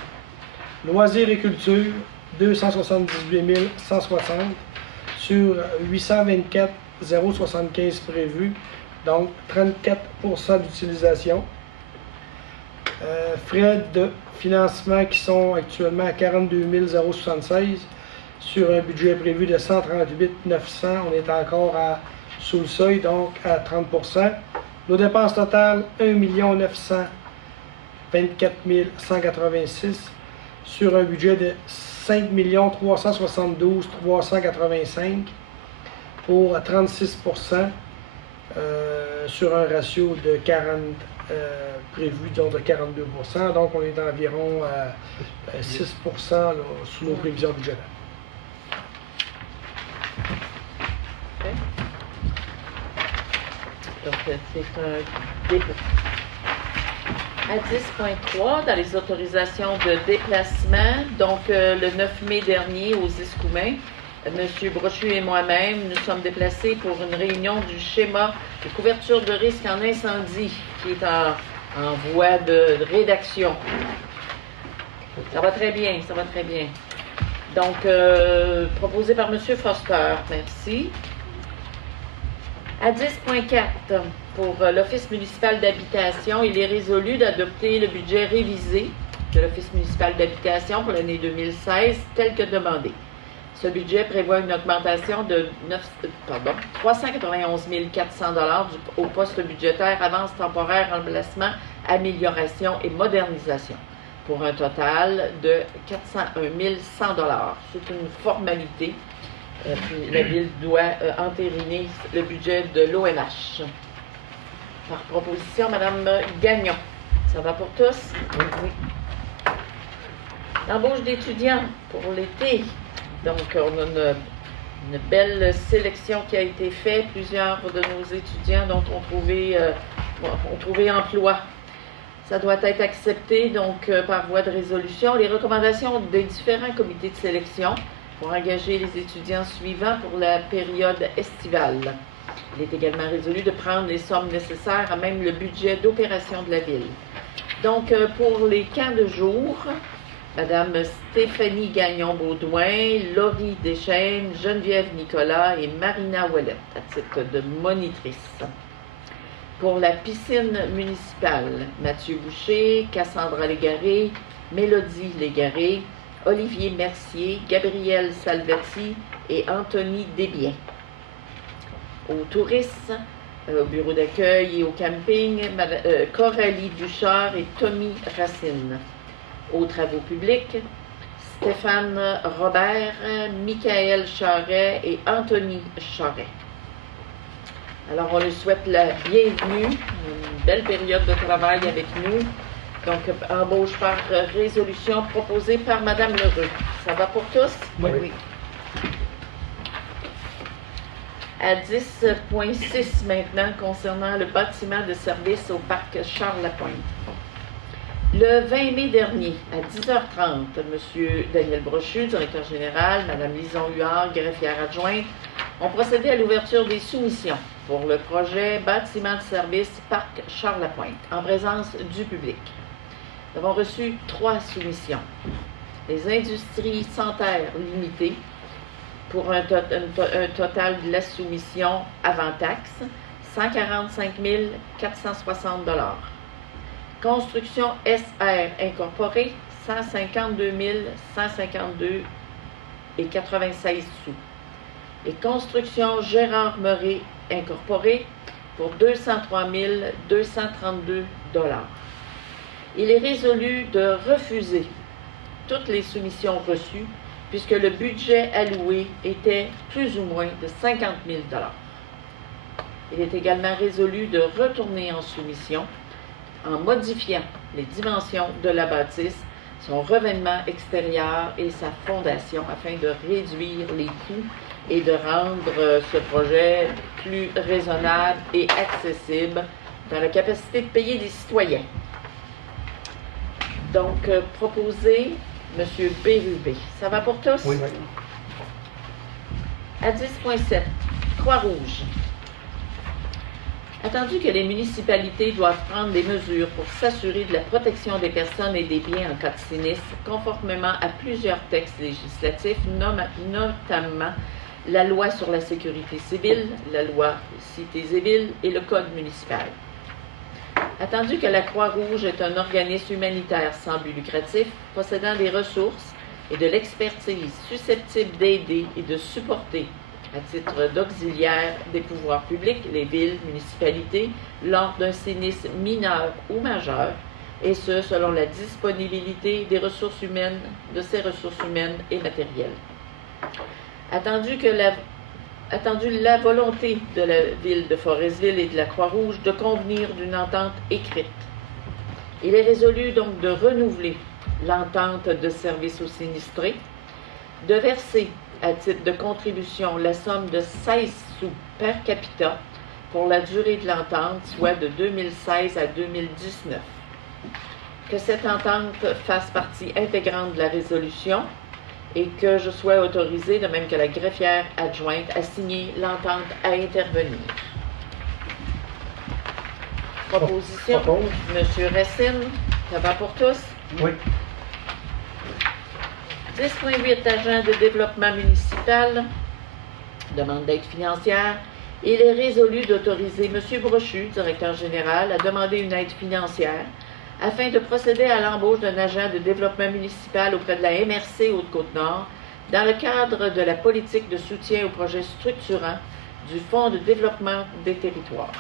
Loisirs et culture, 278 160 sur 824 075 prévus, donc 34 % d'utilisation. Frais de financement qui sont actuellement à 42 076 sur un budget prévu de 138 900. On est encore sous le seuil, donc à 30 %. Nos dépenses totales, 1 924 186 sur un budget de 5 372 385 pour 36 % sur un ratio de 40 prévu, donc de 42 %. Donc on est environ à 6 % là, sous nos prévisions budgétaires. Okay. Donc c'est un dépôt. À 10.3, dans les autorisations de déplacement, donc le 9 mai dernier aux Escoumins, M. Brochu et moi-même, nous sommes déplacés pour une réunion du schéma de couverture de risque en incendie qui est en voie de rédaction. Ça va très bien, ça va très bien. Donc, proposé par M. Foster, merci. À 10.4, pour l'Office municipal d'habitation, il est résolu d'adopter le budget révisé de l'Office municipal d'habitation pour l'année 2016, tel que demandé. Ce budget prévoit une augmentation de 391 400 $ au poste budgétaire avance temporaire, remplacement, amélioration et modernisation, pour un total de 401 100 $. C'est une formalité. Puis la Ville doit entériner le budget de l'ONH. Par proposition, Mme Gagnon. Ça va pour tous? Oui. L'embauche d'étudiants pour l'été. Donc, on a une belle sélection qui a été faite. Plusieurs de nos étudiants ont trouvé emploi. Ça doit être accepté donc par voie de résolution. Les recommandations des différents comités de sélection pour engager les étudiants suivants pour la période estivale. Il est également résolu de prendre les sommes nécessaires à même le budget d'opération de la Ville. Donc, pour les camps de jour, Mme Stéphanie Gagnon-Baudouin, Laurie Deschênes, Geneviève Nicolas et Marina Ouellette, à titre de monitrice. Pour la piscine municipale, Mathieu Boucher, Cassandra Légaré, Mélodie Légaré, Olivier Mercier, Gabriel Salvetti et Anthony Desbiens. Au tourisme, au bureau d'accueil et au camping, Coralie Duchard et Tommy Racine. Aux travaux publics, Stéphane Robert, Michael Charret et Anthony Charret. Alors, on lui souhaite la bienvenue, une belle période de travail avec nous. Donc, embauche par résolution proposée par Mme Lheureux. Ça va pour tous? Oui. À 10.6 maintenant, concernant le bâtiment de service au parc Charles-Lapointe. Le 20 mai dernier, à 10h30, M. Daniel Brochu, directeur général, Mme Lison Huard, greffière adjointe, ont procédé à l'ouverture des soumissions pour le projet bâtiment de service parc Charles-Lapointe, en présence du public. Nous avons reçu 3 soumissions. Les industries Santerre limitées, pour un total de la soumission avant taxe, 145 460 $. Construction SR Incorporée, 152 152,96 sous. Et Construction Gérard Meuret Incorporée pour 203 232 $. Il est résolu de refuser toutes les soumissions reçues puisque le budget alloué était plus ou moins de 50 000 $. Il est également résolu de retourner en soumission en modifiant les dimensions de la bâtisse, son revêtement extérieur et sa fondation afin de réduire les coûts et de rendre ce projet plus raisonnable et accessible dans la capacité de payer des citoyens. Donc, proposé, M. Bérubé. Ça va pour tous? Oui. À 10.7, Croix-Rouge. Attendu que les municipalités doivent prendre des mesures pour s'assurer de la protection des personnes et des biens en cas de sinistre, conformément à plusieurs textes législatifs, notamment la loi sur la sécurité civile, la loi Cités et Villes et le Code municipal. Attendu que la Croix-Rouge est un organisme humanitaire sans but lucratif, possédant des ressources et de l'expertise susceptibles d'aider et de supporter à titre d'auxiliaire des pouvoirs publics, les villes, municipalités, lors d'un sinistre mineur ou majeur, et ce, selon la disponibilité des ressources humaines, de ces ressources humaines et matérielles. Attendu la volonté de la ville de Forestville et de la Croix-Rouge de convenir d'une entente écrite. Il est résolu donc de renouveler l'entente de service aux sinistrés, de verser à titre de contribution la somme de 16 sous per capita pour la durée de l'entente, soit de 2016 à 2019. Que cette entente fasse partie intégrante de la résolution et que je sois autorisée, de même que la greffière adjointe, à signer l'entente à intervenir. Proposition, M. Racine, ça va pour tous? Oui. 10.8, agent de développement municipal, demande d'aide financière. Il est résolu d'autoriser M. Brochu, directeur général, à demander une aide financière afin de procéder à l'embauche d'un agent de développement municipal auprès de la MRC Haute-Côte-Nord dans le cadre de la politique de soutien aux projets structurants du Fonds de développement des territoires.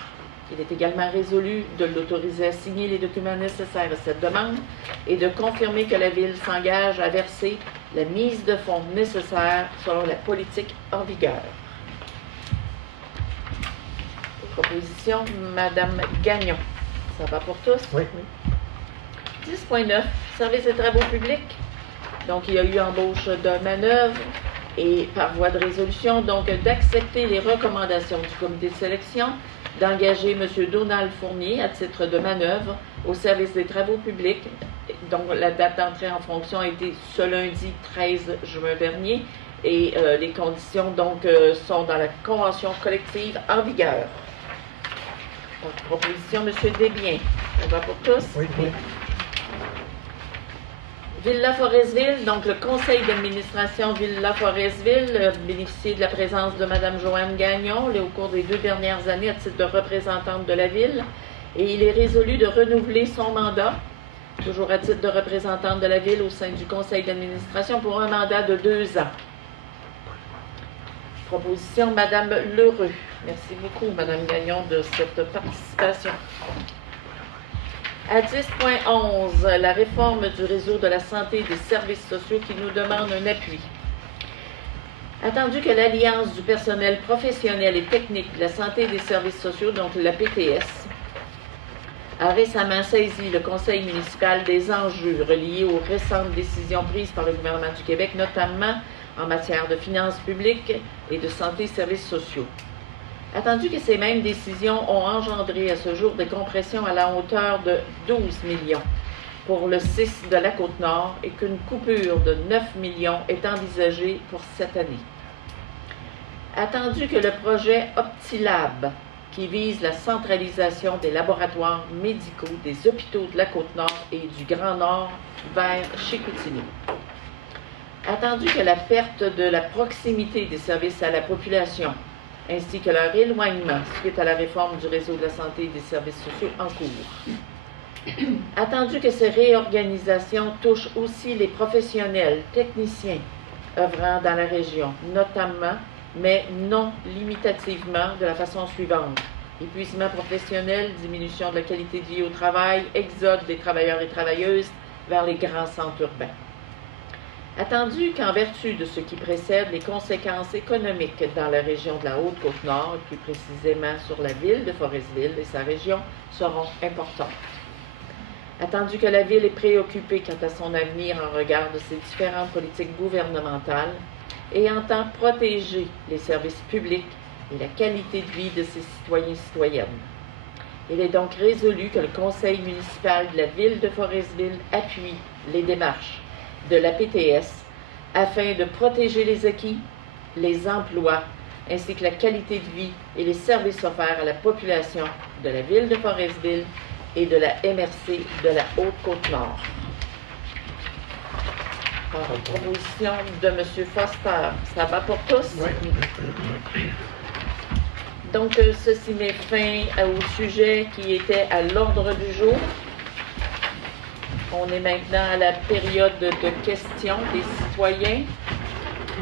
Il est également résolu de l'autoriser à signer les documents nécessaires à cette demande et de confirmer que la Ville s'engage à verser la mise de fonds nécessaire selon la politique en vigueur. Proposition, Mme Gagnon. Ça va pour tous? Oui. 10.9, services et travaux publics. Donc, il y a eu embauche de manœuvre et par voie de résolution, donc d'accepter les recommandations du comité de sélection, d'engager M. Donald Fournier à titre de manœuvre au service des travaux publics. Donc, la date d'entrée en fonction a été ce lundi 13 juin dernier et les conditions donc sont dans la convention collective en vigueur. Donc, proposition, M. Desbiens. Ça va pour tous? Oui. Villa-Forestville, donc le conseil d'administration Villa-Forestville a bénéficié de la présence de Mme Joanne Gagnon au cours des 2 dernières années à titre de représentante de la Ville. Et il est résolu de renouveler son mandat, toujours à titre de représentante de la Ville au sein du conseil d'administration pour un mandat de 2 ans. Proposition, Mme Lheureux. Merci beaucoup, Mme Gagnon, de cette participation. À 10.11, la réforme du réseau de la santé et des services sociaux qui nous demande un appui. Attendu que l'Alliance du personnel professionnel et technique de la santé et des services sociaux, donc la PTS, a récemment saisi le conseil municipal des enjeux reliés aux récentes décisions prises par le gouvernement du Québec, notamment en matière de finances publiques et de santé et services sociaux. Attendu que ces mêmes décisions ont engendré à ce jour des compressions à la hauteur de 12 millions pour le 6 de la Côte-Nord et qu'une coupure de 9 millions est envisagée pour cette année. Attendu que le projet OptiLab, qui vise la centralisation des laboratoires médicaux des hôpitaux de la Côte-Nord et du Grand Nord vers Chicoutimi. Attendu que la perte de la proximité des services à la population ainsi que leur éloignement suite à la réforme du réseau de la santé et des services sociaux en cours. Attendu que ces réorganisations touchent aussi les professionnels, techniciens œuvrant dans la région, notamment, mais non limitativement, de la façon suivante. Épuisement professionnel, diminution de la qualité de vie au travail, exode des travailleurs et travailleuses vers les grands centres urbains. Attendu qu'en vertu de ce qui précède, les conséquences économiques dans la région de la Haute-Côte-Nord, et plus précisément sur la ville de Forestville et sa région, seront importantes. Attendu que la ville est préoccupée quant à son avenir en regard de ses différentes politiques gouvernementales et entend protéger les services publics et la qualité de vie de ses citoyens et citoyennes. Il est donc résolu que le conseil municipal de la ville de Forestville appuie les démarches de la PTS afin de protéger les acquis, les emplois, ainsi que la qualité de vie et les services offerts à la population de la ville de Forestville et de la MRC de la Haute-Côte-Nord. Proposition de M. Foster. Ça va pour tous? Oui. Donc, ceci met fin au sujet qui était à l'ordre du jour. On est maintenant à la période de questions des citoyens.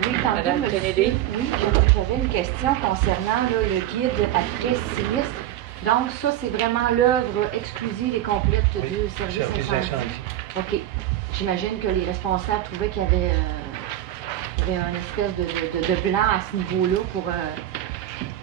Oui, tantôt, Madame Kennedy. Oui, j'avais une question concernant là, le guide après sinistre. Donc, ça, c'est vraiment l'œuvre exclusive et complète du service incendie. OK. J'imagine que les responsables trouvaient qu'il y avait une espèce de blanc à ce niveau-là pour...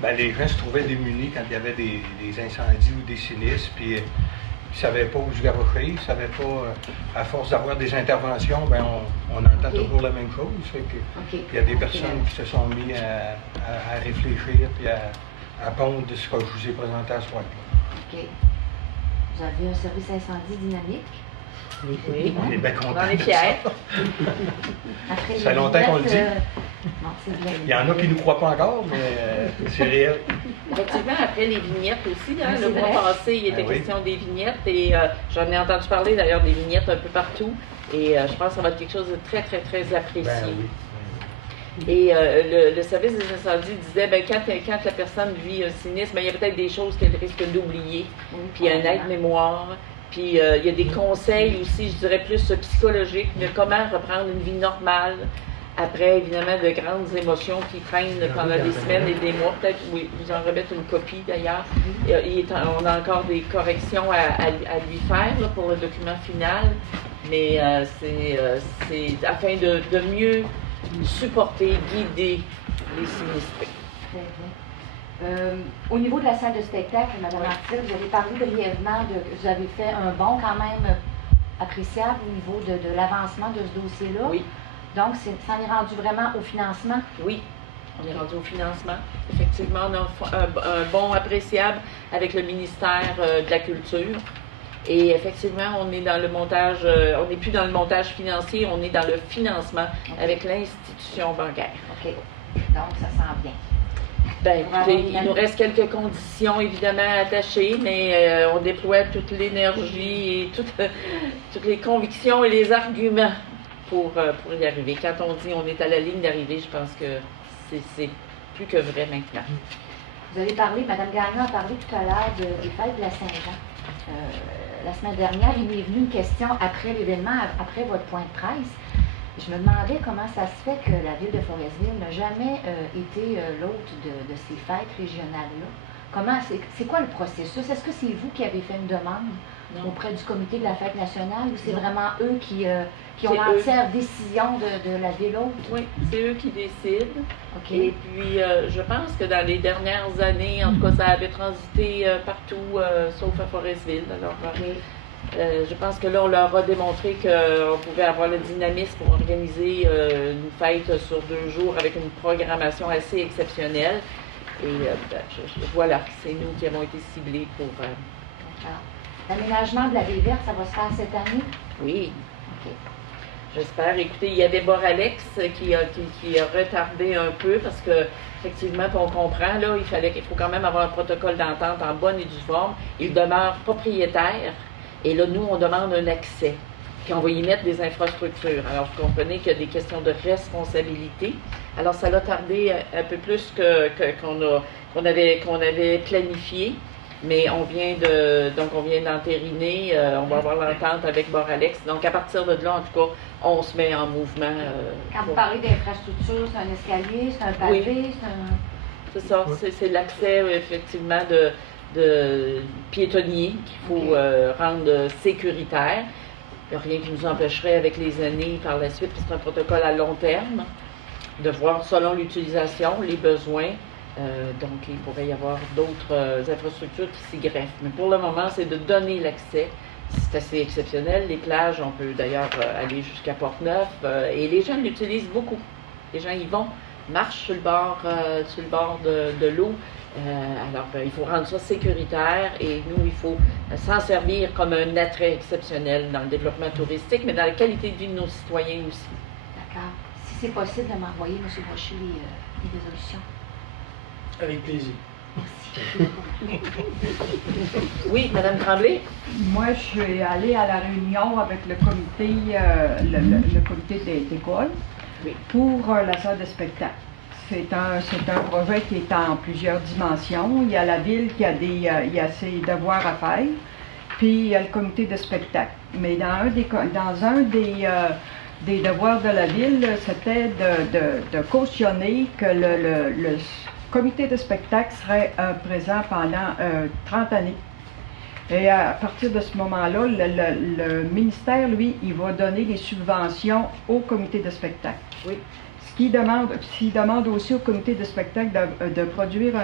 Ben, les gens se trouvaient démunis quand il y avait des incendies ou des sinistres, puis ils ne savaient pas où se garrocher, ils ne savaient pas, à force d'avoir des interventions, ben, on entend toujours la même chose. Fait que il y a des personnes qui se sont mis à réfléchir puis à pondre de ce que je vous ai présenté à ce soir. OK. Vous avez un service incendie dynamique? Oui. On est bien contents. On est fiers. Après ça fait longtemps qu'on le dit. Non, c'est bien. Il y en a qui ne nous croient pas encore, mais c'est réel. Effectivement, après les vignettes aussi, hein, Oui, le mois vrai. passé, il était question des vignettes et j'en ai entendu parler d'ailleurs des vignettes un peu partout et je pense que ça va être quelque chose de très, très, très apprécié. Ben oui. Et le service des incendies disait, ben, quand la personne vit un sinistre, ben, il y a peut-être des choses qu'elle risque d'oublier, puis un aide-mémoire, puis il y a des conseils aussi, je dirais plus psychologiques, de comment reprendre une vie normale après, évidemment, de grandes émotions qui traînent pendant des semaines et des mois. Peut-être, oui, vous en remettez une copie d'ailleurs. On a encore des corrections à lui faire là, pour le document final, mais c'est afin de mieux supporter, guider les sinistrés. Très bien. Au niveau de la salle de spectacle, Mme Arthur, vous avez parlé brièvement vous avez fait un bond quand même appréciable au niveau de l'avancement de ce dossier-là. Oui. Donc, ça en est rendu vraiment au financement? Oui, on est rendu au financement. Effectivement, on a un bond appréciable avec le ministère de la Culture. Et effectivement, on est dans le montage, on n'est plus dans le montage financier, on est dans le financement avec l'institution bancaire. OK. Donc, ça s'en vient. Bien, écoutez, il nous reste quelques conditions évidemment attachées, mais on déploie toute l'énergie et toutes les convictions et les arguments pour y arriver. Quand on dit on est à la ligne d'arrivée, je pense que c'est plus que vrai maintenant. Vous avez parlé, Mme Gagnon a parlé tout à l'heure des fêtes de la Saint-Jean. La semaine dernière, il m'est venu une question après l'événement, après votre point de presse. Je me demandais comment ça se fait que la ville de Forestville n'a jamais été l'hôte de ces fêtes régionales-là. C'est quoi le processus? Est-ce que c'est vous qui avez fait une demande auprès du comité de la fête nationale ou c'est vraiment eux qui ont l'entière décision de la ville hôte? Oui, c'est eux qui décident. Okay. Et puis, je pense que dans les dernières années, en tout cas, ça avait transité partout, sauf à Forestville. Alors, je pense que là, on leur a démontré qu'on pouvait avoir le dynamisme pour organiser une fête sur 2 jours avec une programmation assez exceptionnelle. Et voilà, c'est nous qui avons été ciblés pour... L'aménagement de la baie verte, ça va se faire cette année? Oui. OK. J'espère. Écoutez, il y avait Boralex qui a retardé un peu parce que, effectivement, on comprend, là, il faut quand même avoir un protocole d'entente en bonne et due forme. Il demeure propriétaire. Et là, nous, on demande un accès. Puis on va y mettre des infrastructures. Alors, vous comprenez qu'il y a des questions de responsabilité. Alors, ça l'a tardé un peu plus qu'on avait planifié. Mais on vient d'entériner, on va avoir l'entente avec Boralex. Donc, à partir de là, en tout cas, on se met en mouvement. Quand vous parlez d'infrastructure, c'est un escalier, c'est un pavé, oui. C'est ça, c'est l'accès, effectivement, de piétonniers qu'il faut rendre sécuritaire. Il n'y a rien qui nous empêcherait avec les années par la suite, parce que c'est un protocole à long terme, de voir selon l'utilisation, les besoins. Donc, il pourrait y avoir d'autres infrastructures qui s'y greffent. Mais pour le moment, c'est de donner l'accès. C'est assez exceptionnel. Les plages, on peut d'ailleurs aller jusqu'à Port-Neuf. Et les gens l'utilisent beaucoup. Les gens y vont, marchent sur le bord de l'eau. Alors, il faut rendre ça sécuritaire. Et nous, il faut s'en servir comme un attrait exceptionnel dans le développement touristique, mais dans la qualité de vie de nos citoyens aussi. D'accord. Si c'est possible de m'envoyer, M. Brochu, les résolutions. Avec plaisir. Oui, Mme Tremblay? Moi, je suis allée à la réunion avec le comité, le comité d'école pour la salle de spectacle. C'est un projet qui est en plusieurs dimensions. Il y a la ville qui a il y a ses devoirs à faire, puis il y a le comité de spectacle. Mais dans un des devoirs de la ville, c'était de cautionner que le comité de spectacle serait présent pendant 30 années. Et à partir de ce moment-là, le ministère, lui, il va donner des subventions au comité de spectacle. Oui. S'il demande aussi au comité de spectacle de produire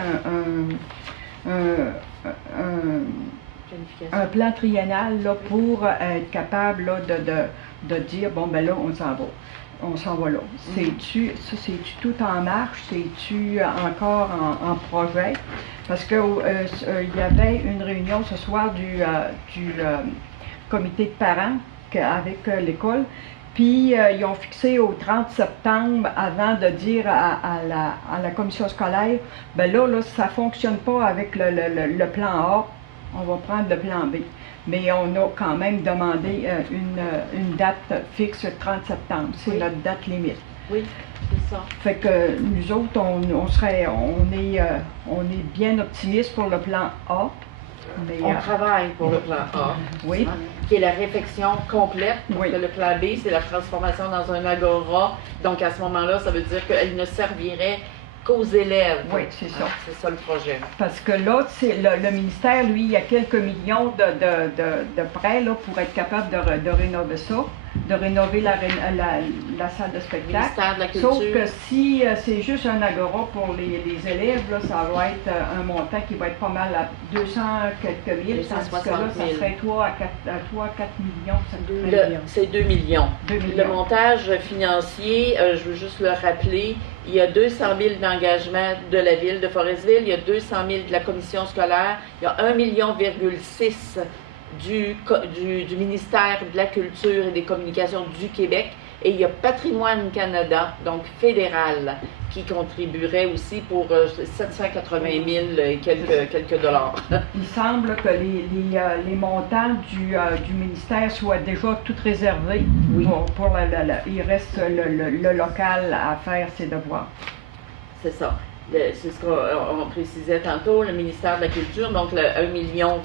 un plan triennal là, pour être capable là, de dire, bon, ben là, on s'en va là. C'est-tu tout en marche? C'est-tu encore en projet? Parce que il y avait une réunion ce soir du comité de parents avec l'école, puis ils ont fixé au 30 septembre avant de dire à la commission scolaire, ben là ça ne fonctionne pas avec le plan A, on va prendre le plan B. Mais on a quand même demandé une date fixe, le 30 septembre. C'est notre date limite. Oui, c'est ça. Fait que nous autres, on est bien optimistes pour le plan A. Mais, on travaille pour le plan A, oui. Qui est la réflexion complète. Oui. Le plan B, c'est la transformation dans un agora. Donc, à ce moment-là, ça veut dire qu'elle ne servirait qu'aux élèves. Oui, c'est ça. C'est ça le projet. Parce que là, le ministère, lui, il y a quelques millions de prêts là, pour être capable de rénover ça, de rénover la salle de spectacle. Ministère de la Culture. Sauf que si c'est juste un agora pour les élèves, là, ça va être un montant qui va être pas mal à 200 quelques mille. 260 000. Ça serait 3 à 4 millions. C'est 2 millions. 2 millions. Le montage financier, je veux juste le rappeler, il y a 200 000 d'engagement de la ville de Forestville, il y a 200 000 de la commission scolaire, il y a 1,6 million du ministère de la Culture et des Communications du Québec, et il y a Patrimoine Canada, donc fédéral, qui contribuerait aussi pour 780 000 et quelques dollars. Il semble que les montants du ministère soient déjà tout réservés. Oui. Il reste le local à faire ses devoirs. C'est ça. C'est ce qu'on précisait tantôt, le ministère de la Culture, donc le 1,6 million.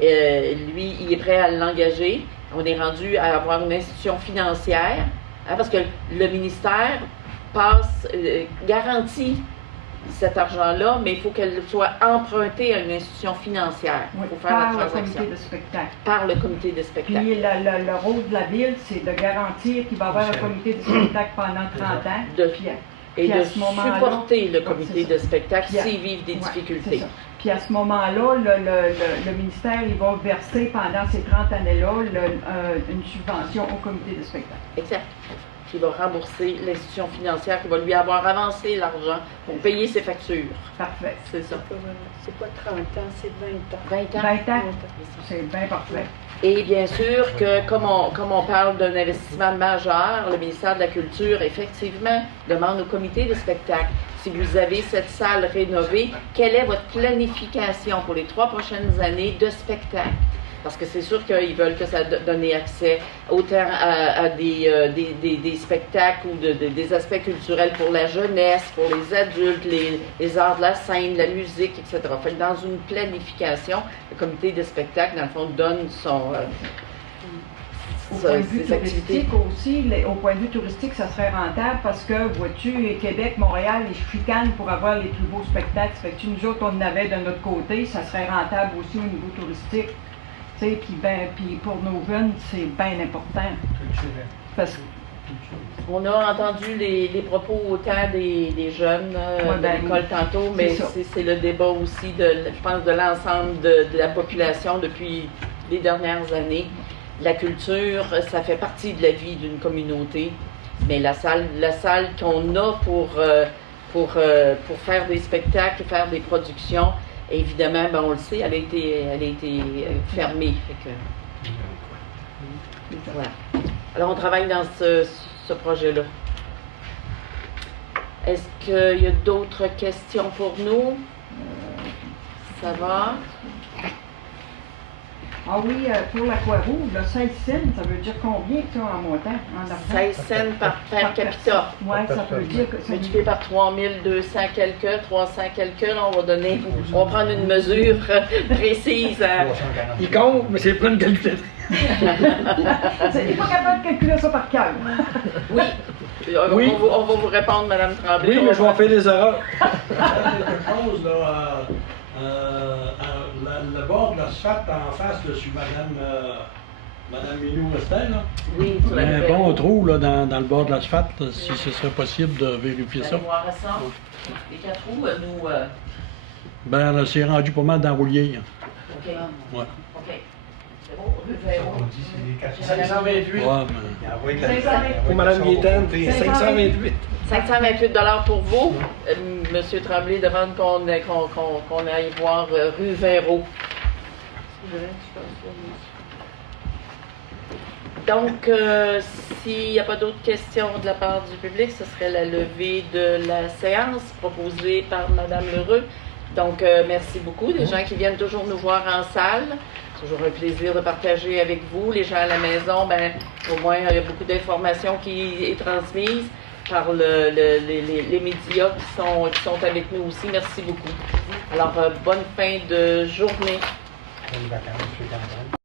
Lui, il est prêt à l'engager. On est rendu à avoir une institution financière, parce que le ministère garantit cet argent-là, mais il faut qu'elle soit empruntée à une institution financière pour faire la transaction. Par le comité de spectacle. Par le comité de spectacle. Puis le rôle de la Ville, c'est de garantir qu'il va y avoir un comité de spectacle pendant 30 ans. Et de supporter le comité de spectacle s'ils vivent des difficultés. Puis à ce moment-là, le ministère il va verser pendant ces 30 années-là une subvention au comité de spectacle. Exact. Qui va rembourser l'institution financière qui va lui avoir avancé l'argent pour payer ses factures. Parfait. C'est ça. C'est pas 30 ans, c'est 20 ans. 20 ans? 20 ans. C'est bien parfait. Et bien sûr que, comme on parle d'un investissement majeur, le ministère de la Culture, effectivement, demande au comité de spectacle, si vous avez cette salle rénovée, quelle est votre planification pour les 3 prochaines années de spectacle? Parce que c'est sûr qu'ils veulent que ça donne accès autant à des spectacles ou des aspects culturels pour la jeunesse, pour les adultes, les arts de la scène, la musique, etc. Fait que dans une planification, le comité de spectacle, dans le fond, donne Au point de vue touristique aussi, au point de vue touristique, ça serait rentable parce que, vois-tu, Québec, Montréal, les chicanes pour avoir les plus beaux spectacles. Fait que nous autres, on en avait de notre côté, ça serait rentable aussi au niveau touristique. Puis pour nos jeunes, c'est bien important. Parce que on a entendu les propos autant des jeunes de l'école tantôt, mais c'est le débat aussi, je pense, de l'ensemble de la population depuis les dernières années. La culture, ça fait partie de la vie d'une communauté, mais la salle qu'on a pour faire des spectacles, faire des productions, évidemment, on le sait, elle a été fermée. Fait que, voilà. Alors, on travaille dans ce projet-là. Est-ce qu'il y a d'autres questions pour nous? Ça va? Ah oui, pour l'Aquarouge, 16 cents, ça veut dire combien ça en montant, en argent? 16 cents par capita. Oui, ça veut dire que ça... Multiplié par 3200 quelques, 300 quelques, là, on va prendre une mesure précise. Il compte, mais c'est pas une calculatrice. Il n'est pas capable de calculer ça par cœur. Oui. Oui. On va vous répondre, Mme Tremblay. Oui, mais je vais en faire des erreurs. quelque chose, là, le bord de l'asphalte en face, là, sur Madame Minou-Westin, là. Oui, il y a un bon trou là, dans le bord de l'asphalte, si ce serait possible de vérifier ça. Les 4 trous, nous... Ben, là, c'est rendu pas mal dans Roulier. OK. Ouais. OK. C'est bon, On dit c'est les 528. Ouais, pour Mme Guétan, 528. 528 $ pour vous. Monsieur Tremblay demande qu'on aille voir rue Véro. Donc, s'il n'y a pas d'autres questions de la part du public, ce serait la levée de la séance proposée par Mme Lheureux. Donc, merci beaucoup. Des gens qui viennent toujours nous voir en salle. toujours un plaisir de partager avec vous. Les gens à la maison, ben, au moins, il y a beaucoup d'informations qui est transmise par les médias qui sont avec nous aussi. Merci beaucoup. Alors, bonne fin de journée. Bonnes vacances, M. Campbell.